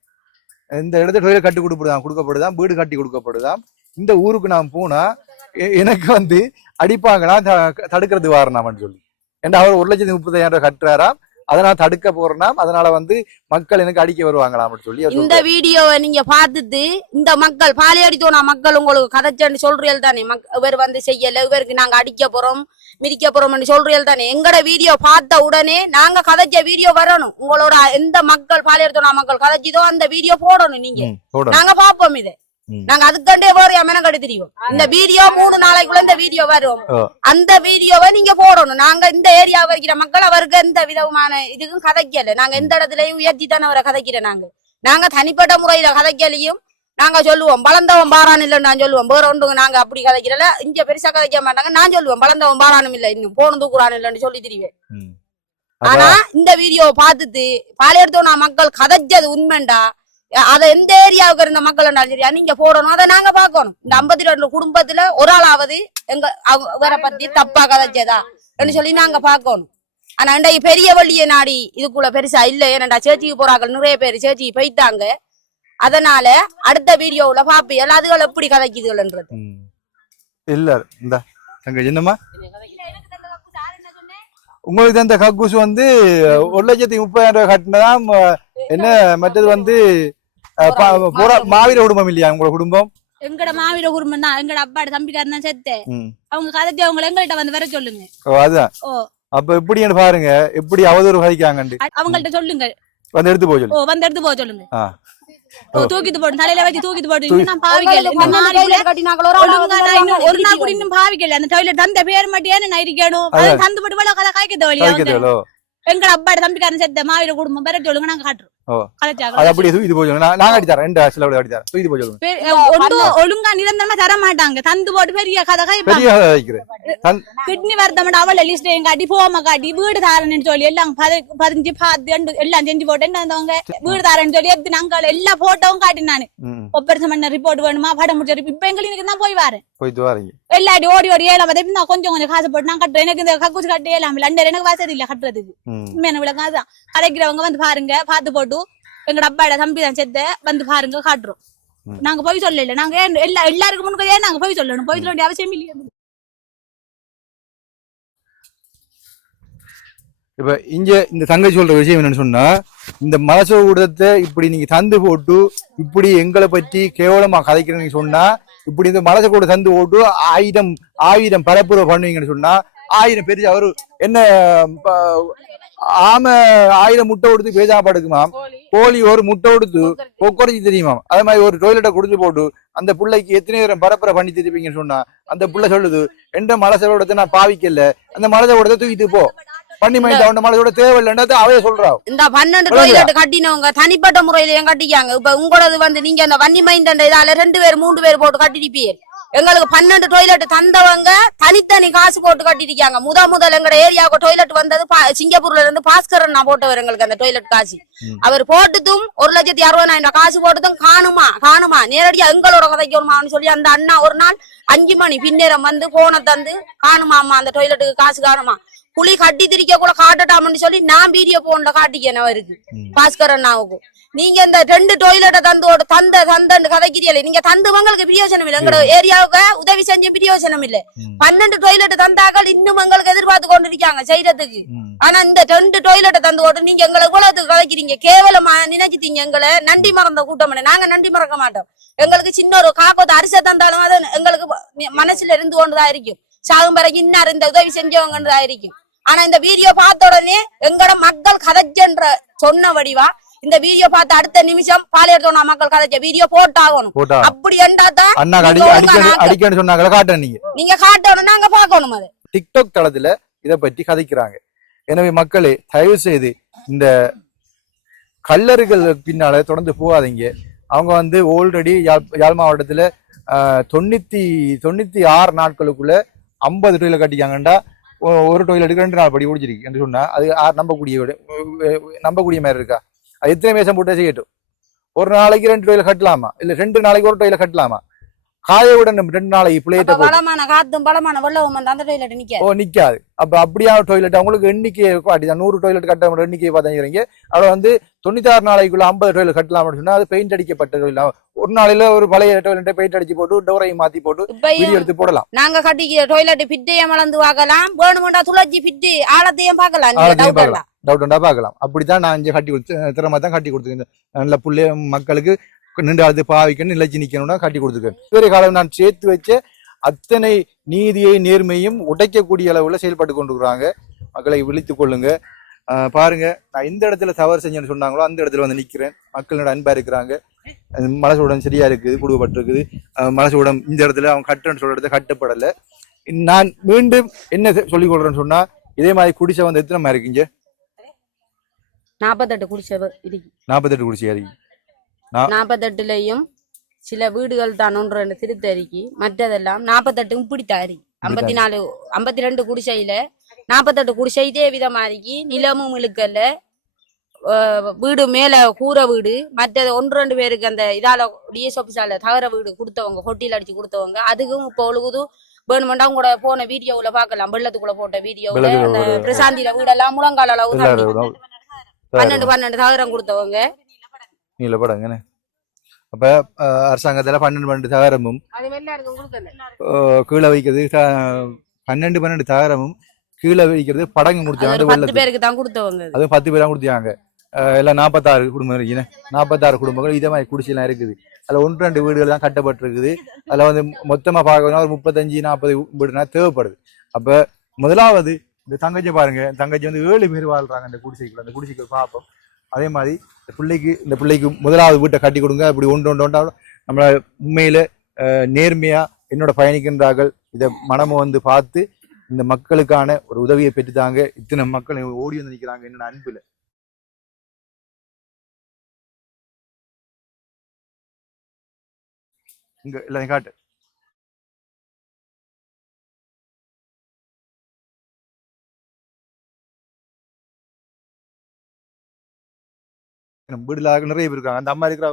இந்த இடத்துல டொய்லெட் கட்டி கொடுக்கப்படுதான், வீடு கட்டி கொடுக்கப்படுதான். இந்த ஊருக்கு நான் போனா எனக்கு வந்து அடிப்பாங்களா, தடுக்கிறது வாரணாமன்னு சொல்லி. ஏன்னா அவர் 1,30,000 கட்டுறாராம், அதனால தடுக்க போறேனாம். அதனால வந்து மக்கள் எனக்கு அடிக்க வருவாங்களாம் சொல்லி. இந்த வீடியோவை நீங்க பார்த்துட்டு இந்த மக்கள் பாலையடித்தோனா மக்கள் உங்களுக்கு கதைச்சேன்னு சொல்றீர்கள் தானே, இவர் வந்து செய்யல, இவருக்கு நாங்க அடிக்க போறோம் மிதிக்க போறோம்னு சொல்றீர்கள் தானே. எங்கட வீடியோ பார்த்த உடனே நாங்க கதைச்ச வீடியோ வரணும். உங்களோட எந்த மக்கள் பாலையடித்தோனா மக்கள் கதைச்சதோ அந்த வீடியோ போடணும். நீங்க நாங்க பாப்போம். இதை நாங்க அதுக்கண்டே போற மெனக்கடி தெரியும். இந்த வீடியோ 3 நாளைக்குள்ள இந்த வீடியோ வரும். அந்த வீடியோவை நீங்க போடணும். நாங்க இந்த ஏரியாவை இருக்கிற மக்கள் அவருக்கு எந்த விதமான இதுக்கும் கதைக்கல. நாங்க எந்த இடத்துலயும் உயர்த்தி தானே அவரை கதைக்கிறேன். நாங்க தனிப்பட்ட முறையில கதைக்கலையும் நாங்க சொல்லுவோம் பலந்தவன் பாரான் இல்லைன்னு நான் சொல்லுவோம். வேற ஒன்றுங்க நாங்க அப்படி கதைக்கிறல. இங்க பெருசா கதைக்க மாட்டாங்க. நான் சொல்லுவேன் பலந்தவன் பாரானும் இல்ல, இன்னும் போன தூக்குறான் இல்லைன்னு சொல்லி தெரிவேன். ஆனா இந்த வீடியோ பார்த்துட்டு பாலியத்தோனா மக்கள் கதைச்சது உண்மைண்டா, அத எந்த ஏரியாவுக்கு இருந்த மக்கள் சரியா நீங்க போடணும். அதை நாங்க பாக்கணும். இந்த 52 குடும்பத்துல ஒரு ஆளாவது எங்க அவரை பத்தி தப்பா கதைச்சதா சொல்லி நாங்க பாக்கணும். ஆனா இன்றைக்கு பெரிய வள்ளிய நாடி இதுக்குள்ள பெருசா இல்ல. ஏன்னா சேர்ச்சிக்கு போறாங்க, நிறைய பேர் சேர்ச்சிக்கு போய்த்தாங்க. அதனால அடுத்த வீடியோவுல பாப்பீங்க அதுகள் எப்படி கதைக்குதுன்றது. இல்ல இந்த என்னமா உங்களுக்கு அந்த கக்கூசு வந்து 1,30,000 கட்டினதான் என்ன. மற்றது வந்து மாவீர குடும்பம் இல்லையா உங்களோட குடும்பம்? எங்கட மாவீர குடும்பம் தான். எங்கட அப்பாட தம்பிக்காரன் தான் செத்து. அவங்க கதைச்சு அவங்களை எங்கள்கிட்ட வந்து வர சொல்லுங்க. அதுதான். அப்ப எப்படின்னு பாருங்க, எப்படி அவதூறு கதைக்காங்க. அவங்கள்ட்ட சொல்லுங்க, வந்து எடுத்து போக சொல்லுங்க. வந்து எடுத்து போக சொல்லுங்க. தூக்கிட்டு போட்டு தலையில வச்சு தூக்கிட்டு போட்டு நான் பாவிக்கல. ஒரு நாள் கூட இன்னும் பாவிக்கல. அந்த டாய்லெட் அந்த பேர் மட்டும் நான் இருக்கணும். தந்து போட்டு கதை காய்க்கிறது வழியா எங்கட அப்பாட தம்பிக்காரன் செத்த மாவீர குடும்பம் பெற சொல்லுங்க. நாங்க காட்டுறோம். ஒழுங்கா நிரந்தரமா தர மாட்டாங்க. தந்து போட்டு பெரிய கதை கிட்னி வருத்தம் அவள லிஸ்ட் காட்டி போமா காட்டி வீடு தாரன்னு சொல்லி எல்லாம் பதிஞ்சு பார்த்து எல்லாம் செஞ்சு போட்டு என்னவங்க வீடு தாரன்னு சொல்லி எடுத்து நாங்க எல்லா போட்டோவும் காட்டி நானு ஒப்பரேஷன் பண்ண ரிப்போர்ட் வேணுமா படம் முடிச்சு இப்ப எங்களுக்கு தான் போய் வரேன். எல்லாடி ஓடி ஓடி ஏழாம் நான் கொஞ்சம் காசு போட்டு நான் கட்டுறேன். எனக்கு இந்த கக்கூச்சு கட்டி ஏழாம் லண்டர் எனக்கு வசதி இல்ல கட்டுறதுக்கு. உண்மையான விளக்கம் அதுதான். கலைக்கிறவங்க வந்து பாருங்க, பாத்து போட்டு எங்கட அப்பாட தம்பி தான் செத்த வந்து பாருங்க காட்டுறோம். நாங்க போய் சொல்லல. நாங்க எல்லாருக்கும் முன்னுக்கு நாங்க போய் சொல்லணும். போய் சொல்ல வேண்டிய அவசியம் இல்லையா? இப்ப இங்க இந்த தங்கச்சி சொல்ற விஷயம் என்னன்னு சொன்னா, இந்த மனசு ஊடகத்தை இப்படி நீங்க தந்து போட்டு இப்படி எங்களை பற்றி கேவலமா கதைக்கிறீங்கன்னு சொன்னா, இப்படி இந்த மனசு கூட தந்து போட்டு 1000 பரப்புரை பண்ணுவீங்கன்னு சொன்னா 1000 பேர் அவரு என்ன ஆம 1000 முட்டை கொடுத்து பேஜாம படுக்குமாம். கோழி ஒரு முட்டை கொடுத்து கொக்கரைச்சி தெரியுமாம். அதே மாதிரி ஒரு டொய்லெட்டை குடிச்சு போட்டு அந்த பிள்ளைக்கு எத்தனை நேரம் பரப்புரை பண்ணி திருப்பீங்கன்னு சொன்னா அந்த பிள்ளை சொல்லுது எந்த மனசை ஊடகத்தை நான் பாவிக்கல, அந்த மனசை ஊடகத்தை தூக்கிட்டு போ பண்ணி மைண்ட் மனசோட தேவையில்லைன்றது அவைய சொல்றான். இந்த 12 டொய்லெட் கட்டினவங்க தனிப்பட்ட முறையில ஏன் கட்டிக்காங்க? இப்ப உங்களது வந்து நீங்க அந்த வன்னி மைண்ட் இதால 2 பேர் 3 பேர் போட்டு கட்டிருப்பீங்க. எங்களுக்கு 12 டொய்லெட் தந்தவங்க தனித்தனி காசு போட்டு கட்டிருக்காங்க. முதல் எங்க ஏரியாவுக்கு டொய்லெட் வந்தது சிங்கப்பூர்ல இருந்து பாஸ்கரன் நான் போட்டவர். எங்களுக்கு அந்த டொய்லெட் காசு அவர் போட்டுதும் 1,60,000 காசு போட்டதும் காணுமா நேரடியா எங்களோட கதைக்கணுமான்னு சொல்லி அந்த அண்ணா ஒரு நாள் 5 மணி பின்னேரம் வந்து போனை தந்து காணுமாமா அந்த டொய்லெட்டுக்கு காசு காணுமா புலி கட்டி திரிக்க கூட காட்டட்டாமன்னு சொல்லி நான் வீடியோ போன்ல காட்டிக்கேன் அவருக்கு பாஸ்கர் அண்ணாவுக்கு. நீங்க இந்த 2 டொய்லெட்டை தந்து கதைக்கிறீங்களே, நீங்க தந்தவங்களுக்கு பிரயோஜனம் இல்லை. எங்க ஏரியாவுக்கு உதவி செஞ்ச பிரயோஜனம் இல்லை. 12 டொய்லெட் தந்தாக்கள் இன்னும் எங்களுக்கு எதிர்பார்த்து கொண்டு இருக்காங்க செய்யறதுக்கு. ஆனா இந்த 2 டொய்லெட்டை தந்து போட்டு நீங்க எங்களை இவ்வளவுக்கு கதைக்கிறீங்க. கேவலமா நினைச்சிட்டீங்க எங்களை நன்றி மறந்த கூட்டம். நாங்க நன்றி மறக்க மாட்டோம். எங்களுக்கு சின்ன ஒரு காக்கோத்த அரிசை தந்தாலும் அது எங்களுக்கு மனசுல இருந்து கொண்டுதான் இருக்கும். சாகும் பிறகு இன்னார் இந்த உதவி செஞ்சவங்கன்றதா இருக்கும். ஆனா இந்த வீடியோ பார்த்த உடனே எங்கட மக்கள் கதைச்சன்ற சொன்ன வடிவா இந்த வீடியோ பார்த்த அடுத்த நிமிஷம் பாலியத்தோனா மக்கள் கதைச்ச வீடியோ போட்டாகணும். அப்படி என்றாதான் நீங்க காட்டணும், நாங்க பாக்கணும். அது டிக்டாக் தளத்துல இதை பற்றி கதைக்கிறாங்க. எனவே மக்களே தயவு செய்து இந்த கல்லறுகள் பின்னால தொடர்ந்து போகாதீங்க. அவங்க வந்து ஆல்ரெடி யாழ் மாவட்டத்துல 96 நாட்களுக்குள்ள 50 டொய்லெட் கட்டிக்காங்கண்டா ஒரு டொய்லெட்டுக்கு 2 நாள் படி ஓடிச்சிருக்கு என்று சொன்னா அது நம்பக்கூடிய மாதிரி இருக்கா? அது எத்தனை மேசம் போட்டு செய்யட்டும். ஒரு நாளைக்கு 2 டொய்லெட் கட்டலாமா? இல்ல 2 நாளைக்கு ஒரு டொய்லெட் கட்டலாமா? காயவுடன் 2 நாளைக்கு பிளேட்டை நிக்காது. அப்ப அப்படியா டொய்லெட் அவங்களுக்கு எண்ணிக்கை 100 டொய்லெட் கட்ட எண்ணிக்கையை பார்த்தாங்க. அவளை வந்து 96 நாளைக்குள்ள 50 டொய்லெட் கட்டலாம்னு சொன்னா அது பெயிண்ட் அடிக்கப்பட்ட டொய்லெட். ஒரு நாளையில ஒரு பழைய டொய்லெட்டை பெயிண்ட் அடிச்சு போட்டு டோரையை மாத்தி போட்டு வீடியோ எடுத்து போடலாம். நாங்க கட்டிக்கிற டொய்லெட் பிட்டையும் வளர்ந்து பார்க்கலாம், வேணுமெண்டா துளச்சி பிட்டு ஆழத்தையும் பார்க்கலாம். டவுட்டா பார்க்கலாம். அப்படித்தான் நான் இங்க கட்டி கொடுத்து திறமை தான் கட்டி கொடுத்துருக்கேன். நல்ல புள்ளை மக்களுக்கு நின்று பாவிக்கணும் நிலைச்சி நிக்கணும்னா கட்டி கொடுத்துருக்கேன். இதுவரை காலம் நான் சேர்த்து வச்ச அத்தனை நீதியை நேர்மையும் உடைக்கக்கூடிய அளவுல செயல்பட்டு கொண்டிருக்கிறாங்க. மக்களை விழித்துக் கொள்ளுங்க. பாருங்க, நான் இந்த இடத்துல தவறு செஞ்சேன்னு சொன்னாங்களோ அந்த இடத்துல வந்து நிக்கிறேன். மக்களோட அன்பா இருக்கிறாங்க. மலை சூடம் சரியா இருக்குது, கொடுக்கப்பட்டிருக்குது. மலை சூடம் இந்த இடத்துல அவன் கட்டுன்னு சொல்ற இடத்துல கட்டப்படலை. நான் மீண்டும் என்ன சொல்லிக் கொள்றேன்னு சொன்னா, இதே மாதிரி குடிசை வந்து எத்தனை மாதிரி இருக்குங்க? 48 குடிசை இருக்கு. 48 குடிசை இருக்கு. 48லயும் சில வீடுகள் தான் 1 திருத்த இருக்கு. மற்றதெல்லாம் 48 இப்படித்தான் இருக்கு. 54 52 குடிசையில 48 குடிசை இதே விதமா இருக்கு. நிலமும் இழுக்கல்ல, வீடு மேல கூரை வீடு. மற்றது 1-2 பேருக்கு அந்த இதால டிஎஸ் ஆபீஸால தகர வீடு கொடுத்தவங்க, கொட்டியில் அடிச்சு கொடுத்தவங்க. அதுக்கும் இப்போ ஒழுகுது வேணுமெண்டா கூட போன வீடியோவுல பாக்கலாம். வெள்ளத்துக்குள்ள போட்ட வீடியோவுல அந்த பிரசாந்தில வீடெல்லாம் முழங்கால அளவு 12 தகரம் கொடுத்தவங்க. நீல படங்க. அப்ப அரசாங்கத்துல 12 தகரமும் கீழே வைக்கிறது 12 தகரமும் கீழே வைக்கிறது படங்கு கொடுத்தாங்க. 10 பேருக்கு தான் கொடுத்தவங்க. அது 10 பேர் தான் கொடுத்தாங்க. எல்லாம் 46 குடும்பம் இருக்குங்க. 46 குடும்பங்கள் இதே மாதிரி குடிசைலாம் இருக்குது. அதுல 1-2 வீடுகள் தான் கட்டப்பட்டிருக்குது. அதுல வந்து மொத்தமா பார்க்கணும் ஒரு 35-40 வீடுனா தேவைப்படுது. அப்ப முதலாவது இந்த தங்கச்சி பாருங்க, தங்கச்சி வந்து 7 பேர் வாழ்றாங்க அந்த குடிசைக்குள்ள. அந்த குடிசைக்கு பார்ப்போம். அதே மாதிரி இந்த பிள்ளைக்கு முதலாவது வீட்டை கட்டி கொடுங்க. அப்படி ஒன்றா நம்மள உண்மையில நேர்மையா என்னோட பயணிக்கின்றார்கள். இதை மனமும் வந்து பார்த்து இந்த மக்களுக்கான ஒரு உதவியை பெற்றுத்தாங்க. இத்தனை மக்கள் ஓடி வந்து நிற்கிறாங்க என்னோட அன்புல. இங்க இல்லை காட்டு வீடுல நிறைய பேர் இருக்காங்க. அந்த அம்மா இருக்கிற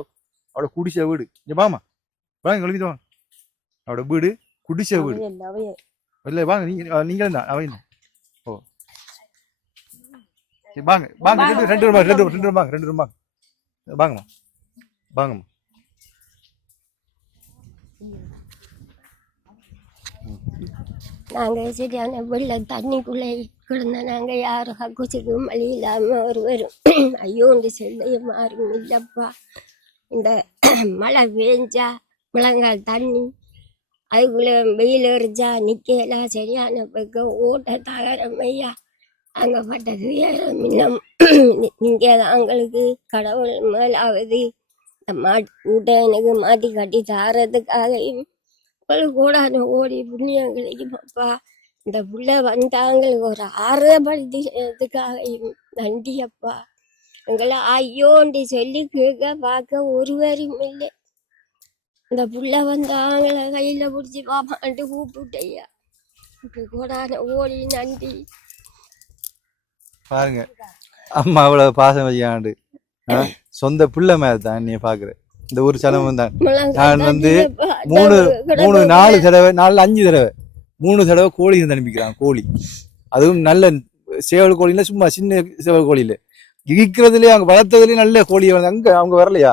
அவளோட குடிசை வீடு. இங்க வாமா வாங்க எழுதிட்டு வாங்க. அவளோட வீடு குடிசை வீடு இல்ல. வாங்க நீங்களும் தான் அவை. ஓ வாங்க வாங்க 2 ரூபாய் 2 ரூபாய் 2 ரூபாய் வாங்கம்மா வாங்கம்மா. நாங்கள் சரியான வெள்ள தண்ணிக்குள்ளே கிடந்த நாங்கள் யாரும் கக்குச்சிக்கும் வழி இல்லாமல் ஒரு வரும். ஐயோண்டு செல்லைய மாறும் இல்லைப்பா. இந்த மழை பெஞ்சா முழங்கால் தண்ணி, அதுக்குள்ளே வெயில் எறிஞ்சா நிற்கலாம். சரியான பக்க ஓட்ட தகரமையா அங்கே பட்டது ஏறம். இன்னும் இங்கே அவங்களுக்கு கடவுள் மேலாவது இந்த வீட்டை எனக்கு மாற்றி கட்டி தாரதுக்காகவும் கூட ஓடி புண்ணியம் கிடைக்குமாப்பா. இந்த புள்ள வந்தாங்க ஒரு ஆறுதப்படுத்துக்காகவும் நன்றியப்பா. எங்களை ஐயோண்டி சொல்லி கேட்க பார்க்க ஒருவரும் இல்லை. இந்த புள்ள வந்தாங்கள கையில பிடிச்சி பாப்பான்ட்டு கூப்பிட்டையா கூட ஓடி நன்றி. பாருங்க அம்மா அவ்வளவு பாசம் வச்சுக்காண்டு சொந்த பிள்ளை மேல தான் நீ பாக்குற. இந்த ஒரு சலமும் தான் நான் வந்து 3-4 தடவை 4-5 தடவை 3 தடவை கோழி இருந்து அனுப்பிக்கிறான். கோழி அதுவும் நல்ல சேவல் கோழில, சும்மா சின்ன சேவல் கோழியில இருக்கிறதுலயே அவங்க வளர்த்ததுலயே நல்ல கோழியை வந்து அங்க அவங்க வரலையா,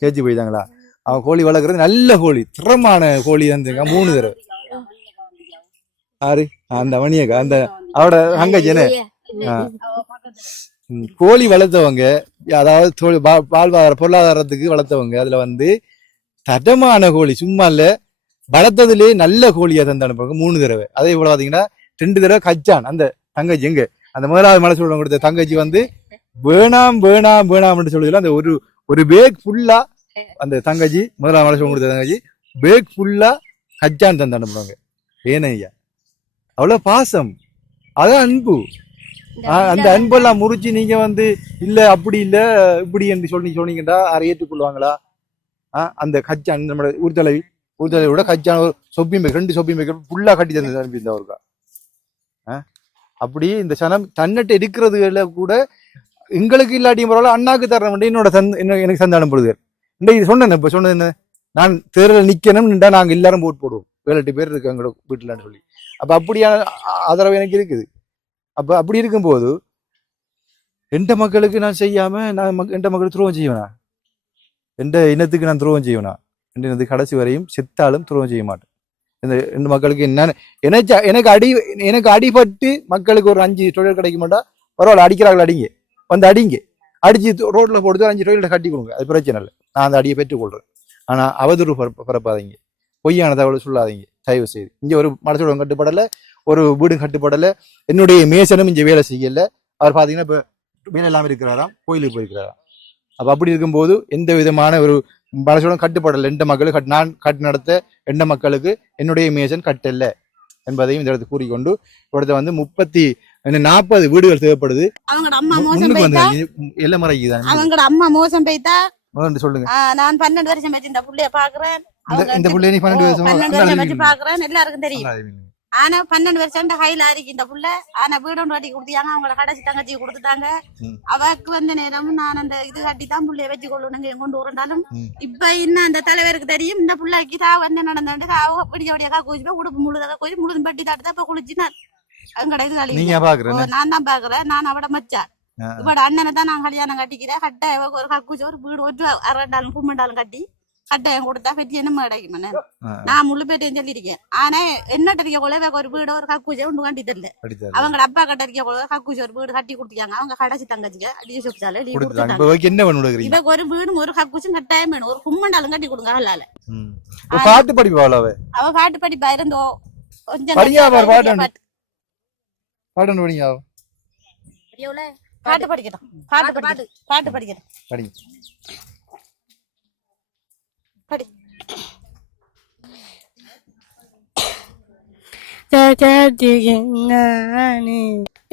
சேர்ச்சி போயிட்டாங்களா? அவங்க கோழி வளர்க்கறது நல்ல கோழி, திறமான கோழி வந்துங்க 3 தடவை. ஆறு அந்த மணியக்கா அந்த அவட அங்கஜன கோழி வளர்த்தவங்க, அதாவது வாழ்வாதார பொருளாதாரத்துக்கு வளர்த்தவங்க. அதுல வந்து தரமான கோழி, சும்மா இல்ல வளர்த்ததுலயே நல்ல கோழியை தந்து அனுப்புவாங்க 3 தடவை. அதே போல பாத்தீங்கன்னா 2 தடவை கச்சான் அந்த தங்கச்சி. எங்க அந்த முதலாவது மலை சொல்ல கொடுத்த தங்கச்சி வந்து வேணாம் வேணாம் வேணாம்னு சொல்லுதுல அந்த ஒரு பேக் ஃபுல்லா அந்த தங்கச்சி முதலாவது மலை சொல்ல கொடுத்த தங்கச்சி பேக் ஃபுல்லா கச்சான் தந்து அனுப்புவாங்க. ஏனையா அவ்வளவு பாசம், அதான் அன்பு. அந்த அன்பெல்லாம் முறிச்சு நீங்க வந்து இல்ல அப்படி இல்ல இப்படி என்று சொன்னீங்கடா அதை ஏற்றுக்கொள்வாங்களா? அந்த கச்சான் நம்ம ஊர்தலையோட கச்சான் ஒரு சொப்பியும் 2 சொப்பியும் ஃபுல்லா கட்டி தந்து அனுப்பியிருந்தா இருக்கா. அப்படி இந்த சனம் தன்னிட்ட இருக்கிறதுல கூட எங்களுக்கு இல்லாட்டியும் பரவாயில்ல அண்ணாக்கு தரணும் என்னோட எனக்கு சந்த அனுப்புறது. இது சொன்னேன். இப்ப சொன்னது என்ன, நான் தேர்தலில் நிக்கணும்னுட்டா நாங்க எல்லாரும் போட் போடுவோம், 7-8 பேர் இருக்கு எங்களோட வீட்டுலன்னு சொல்லி. அப்ப அப்படியான ஆதரவு எனக்கு இருக்குது. அப்ப அப்படி இருக்கும்போது எந்த மக்களுக்கு நான் செய்யாம நான் எந்த மக்களுக்கு துரோகம் செய்வேனா? எந்த இனத்துக்கு நான் துரோகம் செய்வேனா? எந்த இனத்துக்கு கடைசி வரையும் செத்தாலும் துரோகம் செய்ய மாட்டேன். இந்த மக்களுக்கு என்ன எனக்கு அடிபட்டு மக்களுக்கு ஒரு 5 தொழில் கிடைக்க மாட்டா பரவாயில்ல, அடிக்கிறார்கள் அடிங்க, வந்து அடிங்க, அடிச்சு ரோட்ல போடுறது 5 தொழிலை கட்டி கொடுங்க, அது பிரச்சனை இல்லை, நான் அந்த அடியை பெற்றுக்கொள்றேன். ஆனா அவதூறு பரப்பாதீங்க, பொய்யான தகவல் சொல்லாதீங்க தயவு செய்து. இங்க ஒரு மனசோட கட்டுப்படலை, ஒரு வீடும் கட்டுப்படலை, என்னுடைய மேசனும் இங்க வேலை செய்யல. அவர் பாத்தீங்கன்னா இப்ப வேலை இல்லாம இருக்கிறாராம், கோயிலுக்கு போயிருக்கிறாராம். அப்ப அப்படி இருக்கும்போது எந்த விதமான ஒரு மனசோட கட்டுப்படலை எந்த மக்களுக்கு நான் கட்டு நடத்த எந்த மக்களுக்கு என்னுடைய இமேஜன் கட்டல என்பதையும் இந்த இடத்துல கூறிக்கொண்டு இவரது வந்து 40 வீடுகள் தேவைப்படுது. அவங்களோட அம்மா மோசம் முன்னுக்கு போயிட்டா வந்து எல்லை முறைக்குதான் அவங்களோட அம்மா மோசம் போயிட்டா சொல்லுங்க. நான் 12 வருஷம் வச்சு இந்த புள்ளைய பாக்குறேன். இந்த புள்ளை 12 வருஷம் வச்சு பாக்குறேன். எல்லாருக்கும் தெரியும். வருஷம் ஆனா 12 வருஷம் ஹைல இருக்கு இந்த புள்ள. ஆனா வீடு ஒன்று கட்டி கொடுத்தாங்க. அவங்கள கடைசி தங்கச்சி கொடுத்துட்டாங்க. அவக்கு வந்த நேரம் நான் அந்த இது கட்டி தான் புள்ளைய வச்சு கொள்ளணுங்க கொண்டு வரண்டாலும் இப்ப இன்னும் அந்த தலைவருக்கு தெரியும் இந்த புள்ளைக்கு தான் வந்து நடந்து விடிய கூச்சி உடுப்பு முழுதாக கூச்சி முழுதும் பட்டி தாட்டு தான் இப்ப குளிச்சு நான் அங்கட இது கழிவு நான் தான் பாக்குறேன். நான் அவட மச்சான் இவட அண்ணனை தான் நான் கல்யாணம் கட்டிக்கிறேன். கட்ட ஒரு கக்கூச்சி ஒரு வீடு ஒரு அரண்டாலும் கும்பிண்டாலும் கட்டி கட்டாயம் கொடுத்தா வெற்றி என்ன கிடைக்கும். நான் முழு பேட்டையும் சொல்லியிருக்கேன். ஆனா என்ன இருக்க கொள்ள ஒரு வீடு ஒரு கக்கூச்சை ஒன்று கட்டி தரல. அவங்க அப்பா கட்ட இருக்க கொள்ள கக்கூச்சி ஒரு வீடு கட்டி கொடுத்தாங்க. அவங்க கடைசி தங்கச்சிக்க அடிச்சு சொப்பிச்சால இவங்க ஒரு வீடும் ஒரு கக்கூச்சும் கட்டாயம் வேணும். ஒரு கும்மண்டாலும் கட்டி கொடுங்க அவளால. பாட்டு படிப்பா அவ பாட்டு படிப்பா இருந்தோ கொஞ்சம் பாட்டு படிக்கிறோம். பாட்டு படிக்கிறோம். படி.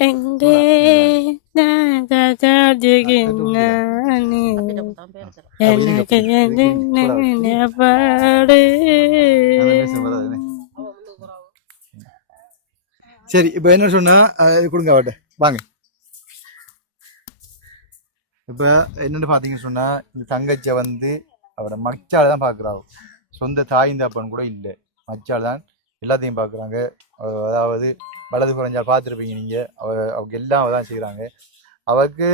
எங்கே சரி இப்ப என்ன சொன்னா கொடுங்க அவட்ட வாங்க. இப்ப என்னன்னு பாத்தீங்கன்னு சொன்னா இந்த தங்கச்சியை வந்து அவரை மச்சால தான் பாக்குறாங்க. சொந்த தாயின் அப்பன் கூட இல்லை, மச்சால் தான் எல்லாத்தையும் பாக்குறாங்க. அதாவது வலது குறைஞ்சா பார்த்துருப்பீங்க நீங்க. அவங்க எல்லாம் அவதான் செய்யறாங்க. அவருக்கு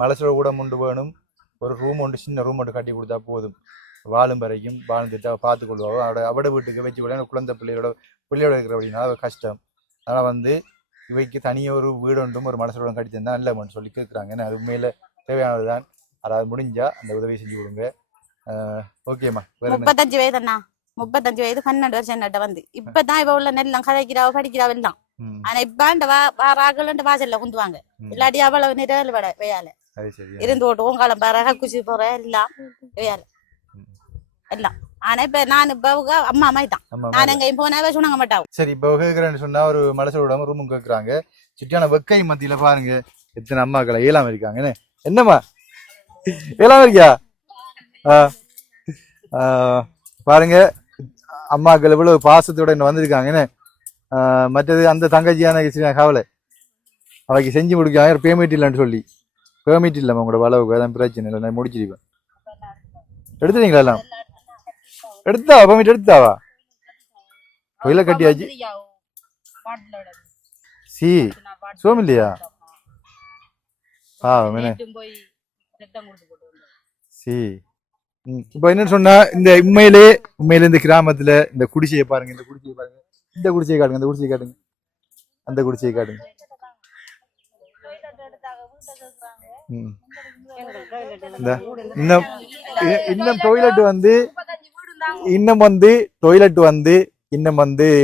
மலசோட கூட முண்டு வேணும். ஒரு ரூம் ஒன்று சின்ன ரூம் ஒன்று கட்டி கொடுத்தா போதும். வாழும் வரைக்கும் வாழ்ந்துட்டு அவள் பார்த்துக்கொள்வாங்க. அவட வீட்டுக்கு வச்சு கூட குழந்தை பிள்ளையோட இருக்கிற அப்படின்னா அவள் கஷ்டம். அதனால் வந்து இவைக்கு தனியாக ஒரு வீடு ஒன்றும் ஒரு மலசோட கட்டி தந்தா நல்ல சொல்லி கேட்குறாங்க. ஏன்னா அது உண்மையில தேவையானது தான். அதாவது முடிஞ்சா அந்த உதவி செஞ்சு கொடுங்க. ஓகேம்மா. 35 வயது அண்ணா, 35 வயது 12 வருஷம் நட்ட வந்து இப்பதான் இவ உள்ள நெல்லாம் கதைக்கிறாவ படிக்கிறாவ எல்லாம். ஆனா இப்ப இந்த வாராக்கள் வாசல்ல குந்துவாங்க. இல்லாட்டி அவ்வளவு நிரல் விட வேலை இருந்து ஓட்டு ஓங்காலம் பாராக குச்சி போற எல்லாம் வேலை எல்லாம். ஆனா இப்ப நான் இப்ப அம்மா மாதிரி தான். நான் எங்கேயும் போனாவே சொன்னாங்க மாட்டாவும். சரி இப்ப கேட்கறேன்னு சொன்னா ஒரு மலசோட ரூமும் கேட்கறாங்க. சுற்றியான வெக்கை மத்தியில பாருங்க எத்தனை அம்மாக்களை ஏழாம இருக்காங்க. என்னம்மா ஏழாம இருக்கியா? பாருங்க அம்மாக்கள் எவ்வளவு பாசத்தோட என்ன வந்திருக்காங்க. மற்றது அந்த தங்கச்சியான கவலை அவைக்கு செஞ்சு முடிக்காங்க. பேமெண்ட் இல்லைன்னு சொல்லி பேமெண்ட் இல்லாம உங்களோட வளவுக்கு அதான் பிரச்சனை இல்லை. நான் முடிச்சிருப்பேன். எடுத்துட்டீங்களா? எல்லாம் எடுத்தாவா? பேமெண்ட் எடுத்தாவா? தொழில கட்டியாச்சு. சி சோம் இல்லையா? சி இப்ப என்ன சொன்னா இந்த உண்மையிலே இந்த கிராமத்துல இந்த குடிசையை பாருங்க. இந்த குடிசையை பாருங்க. இந்த குடிசையை காட்டுங்க. இந்த குடிசையை காட்டுங்க. அந்த குடிசையை காட்டுங்க. இன்னும் டொய்லெட் வந்து இன்னும் வந்து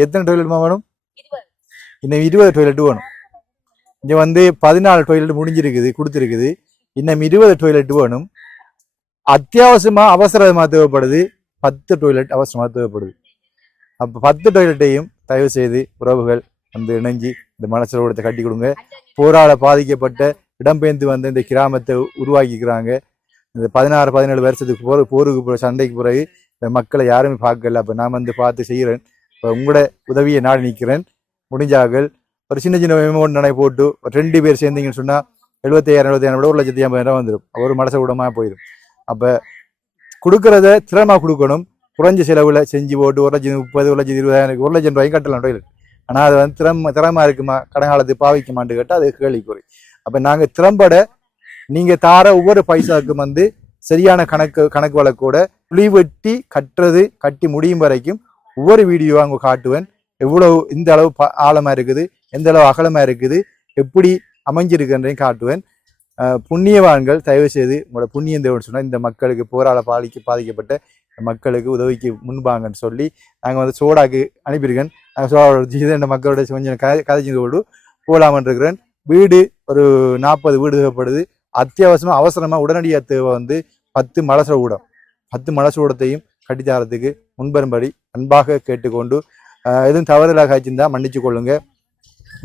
எத்தனை டொய்லெட் வேணும்? இன்னும் 20 டொய்லெட் வேணும். இங்க வந்து 14 டொய்லெட் முடிஞ்சிருக்குது, கொடுத்துருக்குது. இன்னும் 20 டொய்லெட் வேணும். அத்தியாவசியமா அவசரமா தேவைப்படுது 10 டொய்லெட் அவசரமா தேவைப்படுது. அப்ப 10 டொய்லெட்டையும் தயவு செய்து உறவுகள் வந்து இணைஞ்சி இந்த மலசோடத்தை கட்டி கொடுங்க. போரால பாதிக்கப்பட்ட இடம்பெயர்ந்து வந்து இந்த கிராமத்தை உருவாக்கிக்கிறாங்க. இந்த 16-17 வருஷத்துக்கு போருக்கு சண்டைக்கு பிறகு இந்த மக்களை யாருமே பார்க்கல. அப்ப நான் வந்து பார்த்து செய்கிறேன். இப்போ உங்களோட உதவியை நாடி நிற்கிறேன். முடிஞ்சார்கள் ஒரு சின்ன சின்ன அமௌண்ட் நினை போட்டு ஒரு 2 பேர் சேர்ந்தீங்கன்னு சொன்னா 75,000 விட 1,50,000 வந்துடும். ஒரு மனசை விடமா போயிடும். அப்ப கொடுக்கறத திறமா கொடுக்கணும். குறைஞ்ச செலவுல செஞ்சு போட்டு 1,30,000 1,20,000 1,00,000 ரூபாய்க்கு கட்டலாம் டொய்லெட். ஆனா அது வந்து திறமா இருக்குமா கடங்காலத்து பாவிக்குமான்னு கேட்டா அது கேள்விக்குறி. அப்ப நாங்க திறம்பட நீங்க தார ஒவ்வொரு பைசாவுக்கும் வந்து சரியான கணக்கு வழக்கோட புளி வெட்டி கட்டி முடியும் வரைக்கும் ஒவ்வொரு வீடியோ அங்க காட்டுவேன். எவ்வளவு இந்த அளவு ஆழமா இருக்குது, எந்த அளவு அகலமா இருக்குது, எப்படி அமைஞ்சிருக்குன்றதையும் காட்டுவேன். புண்ணியவான்கள் தயவு செய்து உங்களோட புண்ணியம் தேவைன்னு சொன்னா இந்த மக்களுக்கு போரால பாதிக்கப்பட்ட மக்களுக்கு உதவிக்கு முன்பாங்கன்னு சொல்லி நாங்க வந்து சோடாக்கு அனுப்பியிருக்கேன். சோடா மக்களோட கொஞ்சம் கதை செஞ்சு போட்டு போலாமன் இருக்கிறேன். வீடு ஒரு 40 வீடு தேவைப்படுது. அத்தியாவசியமா அவசரமா உடனடியாக தேவை வந்து 10 மலச ஊடம் 10 மலச ஊடத்தையும் கட்டித்தரத்துக்கு முன்வரும்படி அன்பாக கேட்டுக்கொண்டு எதுவும் தவறுதலாக ஆச்சுருந்தா மன்னிச்சு கொள்ளுங்க.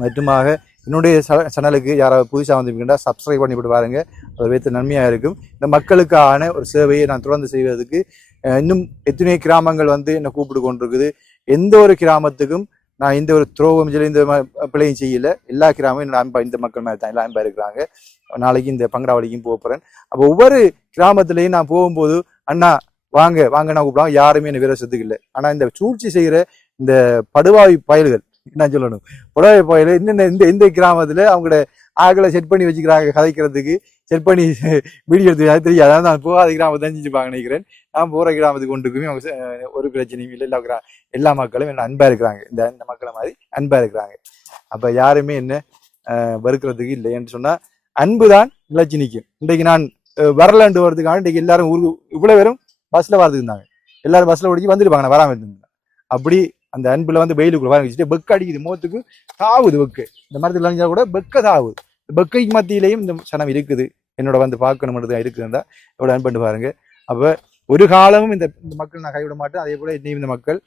மற்றுமாக என்னுடைய சேனலுக்கு யாராவது புதுசாக வந்துருக்கீங்கன்னா சப்ஸ்கிரைப் பண்ணிவிட்டு பாருங்க. அதை வைத்து நன்மையாக இருக்கும். இந்த மக்களுக்கான ஒரு சேவையை நான் தொடர்ந்து செய்வதற்கு இன்னும் எத்தனை கிராமங்கள் வந்து என்னை கூப்பிட்டு கொண்டிருக்குது. எந்த ஒரு கிராமத்துக்கும் நான் இந்த ஒரு துரோகம் இந்த பிள்ளையும் செய்யல. எல்லா கிராமமும் என்னோட அன்பா இந்த மக்கள் மாதிரி தான் எல்லாம் அன்பா இருக்கிறாங்க. நாளைக்கு இந்த பங்கடாவளிக்கும் போக போறேன். அப்போ ஒவ்வொரு கிராமத்திலையும் நான் போகும்போது அண்ணா வாங்க வாங்க நான் கூப்பிடுவாங்க. யாருமே என்ன விரோசத்துக்கு இல்லை. ஆனா இந்த சூழ்ச்சி செய்கிற இந்த படுவாய் பயல்கள் என்ன சொல்லணும், புடவை பயல் இன்னும் இந்த கிராமத்துல அவங்களோட ஆக்களை செட் பண்ணி வச்சுக்கிறாங்க கதைக்கிறதுக்கு, செட் பண்ணி வீடியோ எடுத்து தெரியாது. அதான் நான் போகாத கிராமத்தை செஞ்சுப்பாங்க நினைக்கிறேன். நான் போற கிராமத்துக்கு கொண்டுக்குமே அவங்க ஒரு பிரச்சனையும் இல்லை. எல்லா மக்களும் என்ன அன்பா இருக்கிறாங்க. இந்த மக்களை மாதிரி அன்பா இருக்கிறாங்க. அப்ப யாருமே என்ன வெறுக்கிறதுக்கு இல்லை என்று சொன்னா அன்புதான் நிலைச்சு நிற்கும். இன்றைக்கு நான் வரலாண்டு வரதுக்கான இன்றைக்கு எல்லாரும் ஊருக்கு இவ்வளவு பேரும் பஸ்ல வரதுக்கு இருந்தாங்க. எல்லாரும் பஸ்ல ஓடிச்சு வந்துருப்பாங்க. நான் வராம இருந்தாங்க. அப்படி அந்த அன்புல வந்து வெயிலுக்குள்ள வர வச்சுட்டு பெக்க அடிக்குது, முகத்துக்கு தாவுது பெக்கு. இந்த மரத்துல அணிஞ்சா கூட பெக்க தாவுது. பெக்கைக்கு மத்தியிலையும் இந்த சனம் இருக்குது. என்னோட வந்து பார்க்கணும் இருக்குதுந்தா எவ்வளவு அன்பு பாருங்க. அப்ப ஒரு காலமும் இந்த மக்கள் நான் கைவிட மாட்டேன். அதே போல இன்னும் இந்த மக்கள்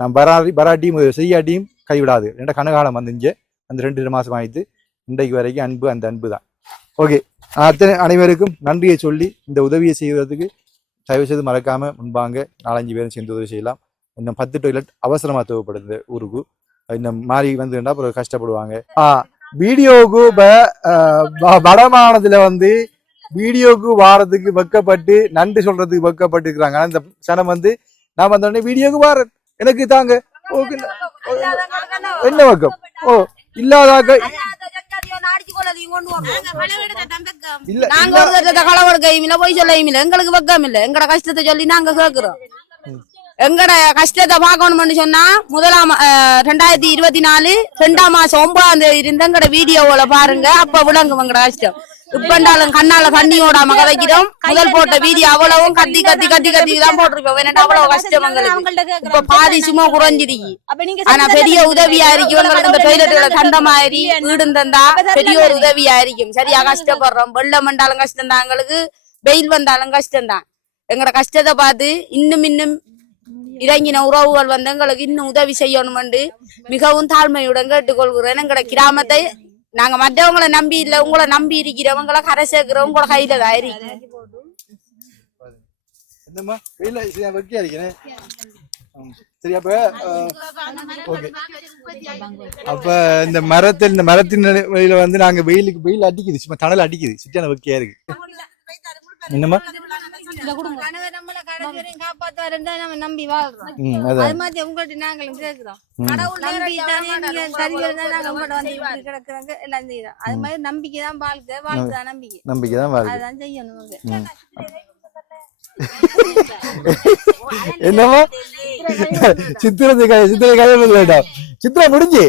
நான் பராட்டியும் செய்யாட்டியும் கைவிடாது. ரெண்ட கனகாலம் வந்துஞ்சு அந்த 2 மாசம் ஆயிடுத்து. இன்றைக்கு வரைக்கும் அன்பு அந்த அன்பு தான். ஓகே, அத்தனை அனைவருக்கும் நன்றியை சொல்லி இந்த உதவியை செய்வதற்கு தயவு செய்து மறக்காம முன்பாங்க 4-5 பேரும் சேர்ந்து உதவி செய்யலாம். இன்னும் 10 டாய்லெட் அவசரமா தேவைப்படுது ஊருக்கு. இன்னும் மாறி வந்துட்டா அப்புறம் கஷ்டப்படுவாங்க. வீடியோவுக்கு வட மாநிலத்துல வந்து வீடியோக்கு வாரத்துக்கு வெக்கப்பட்டு நன்றி சொல்றதுக்கு வெக்கப்பட்டு இருக்கிறாங்க. இந்த சனம் வந்து நான் வந்தோடனே வீடியோக்கு வாரேன் எனக்கு தாங்க என்ன வெக்கம். ஓ இல்லாதாக்க எங்களுக்கு வெக்கம் இல்ல. எங்கட கஷ்டத்தை சொல்லி நாங்க கேக்குறோம். எங்கட கஷ்டத்தை பார்க்கணும்னு சொன்னா 2024 2ஆம் மாசம் 9ஆம் தேதி இருந்த எங்கட வீடியோல பாருங்க. அப்ப விளங்கும் எங்கட கஷ்டம். இப்பண்டாலும் கண்ணால தண்ணி ஓடாம கதைக்கிறோம். முதல் போட்ட வீடியோ அவ்வளவும் கத்தி கத்தி கத்தி கத்தி தான் போட்டிருக்கோம். வேணா அவ்வளவு கஷ்டம் எங்களுக்கு. இப்ப பாதி சும்மா குறைஞ்சிருக்கு. ஆனா பெரிய உதவியா இருக்கும். எங்களுக்கு இந்த டொய்லெட்ல தந்த மாதிரி வீடு தந்தா பெரிய ஒரு உதவியா இருக்கும். சரியா கஷ்டப்படுறோம். வெள்ளம் வந்தாலும் கஷ்டம் தான் எங்களுக்கு, வெயில் வந்தாலும் கஷ்டம் தான். எங்கட கஷ்டத்தை பார்த்து இன்னும் இறங்கின உறவுகள் வந்து எங்களுக்கு இன்னும் உதவி செய்யணும் என்று மிகவும் தாழ்மையுடன் கேட்டுக்கொள்கிறேன். எங்கட கிராமத்தை நாங்க மற்றவங்களை நம்பி இல்ல, உங்களை நம்பி இருக்கிறவங்களை கரை சேர்க்கிறோம் உங்களோட கையில தான் இருக்கு. அப்ப இந்த மரத்தின் வெளியில வந்து நாங்க வெயில் அடிக்குது, சும்மா தணல் அடிக்குது, சுற்றியான வெக்கையா இருக்கு. என்னமா நம்பி வாழ்றோம். அது மாதிரி உங்கள்கிட்ட நாங்களும் கேட்கிறோம். அது மாதிரி நம்பிக்கைதான் வாழ்க்கை, வாழ்க்கைதான் நம்பிக்கை. நம்பிக்கைதான் வாழ்க்கை, அதான் செய்யணும். என்னமா சித்திரை கதை வேண்டாம். சித்திரை முடிஞ்சு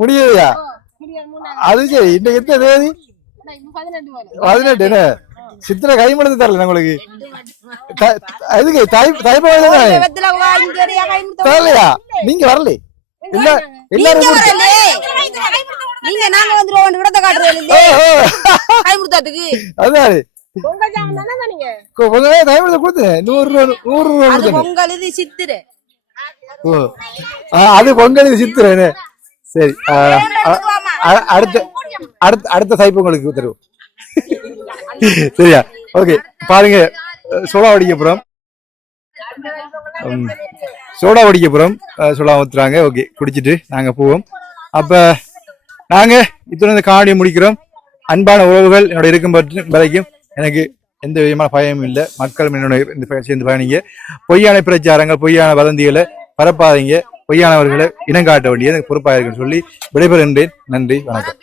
முடியலையா? அது சரி. இன்னைக்கு எத்தனை தேதி? 18. என்ன சித்திரை கைமடுத்து தரல உங்களுக்கு? அதுக்கு தரலையா? நீங்க வரல? இல்ல எல்லாரும் அதான் அது பொங்கல் சித்திரை. சரி, அடுத்த சாய்ப்பு உங்களுக்கு தருவோம். சரியா? ஓகே, பாருங்க. சோடா வடிக்கப்புறம் சோடா ஊத்துறாங்க. ஓகே, குடிச்சிட்டு நாங்க போவோம். அப்ப நாங்க இத்துடன் இந்த காணொளியை முடிக்கிறோம். அன்பான உறவுகள் என்னோட இருக்கும் வரைக்கும் எனக்கு எந்த விதமான பயமும் இல்லை. மக்கள் என்னோட சேர்ந்து பயணிங்க. பொய்யான பிரச்சாரங்கள், பொய்யான வதந்திகளை பரப்பாதீங்க. பொய்யானவர்களை இனங்காட்ட வேண்டியது பொறுப்பாக இருக்குன்னு சொல்லி விடைபெறுகின்றேன். நன்றி, வணக்கம்.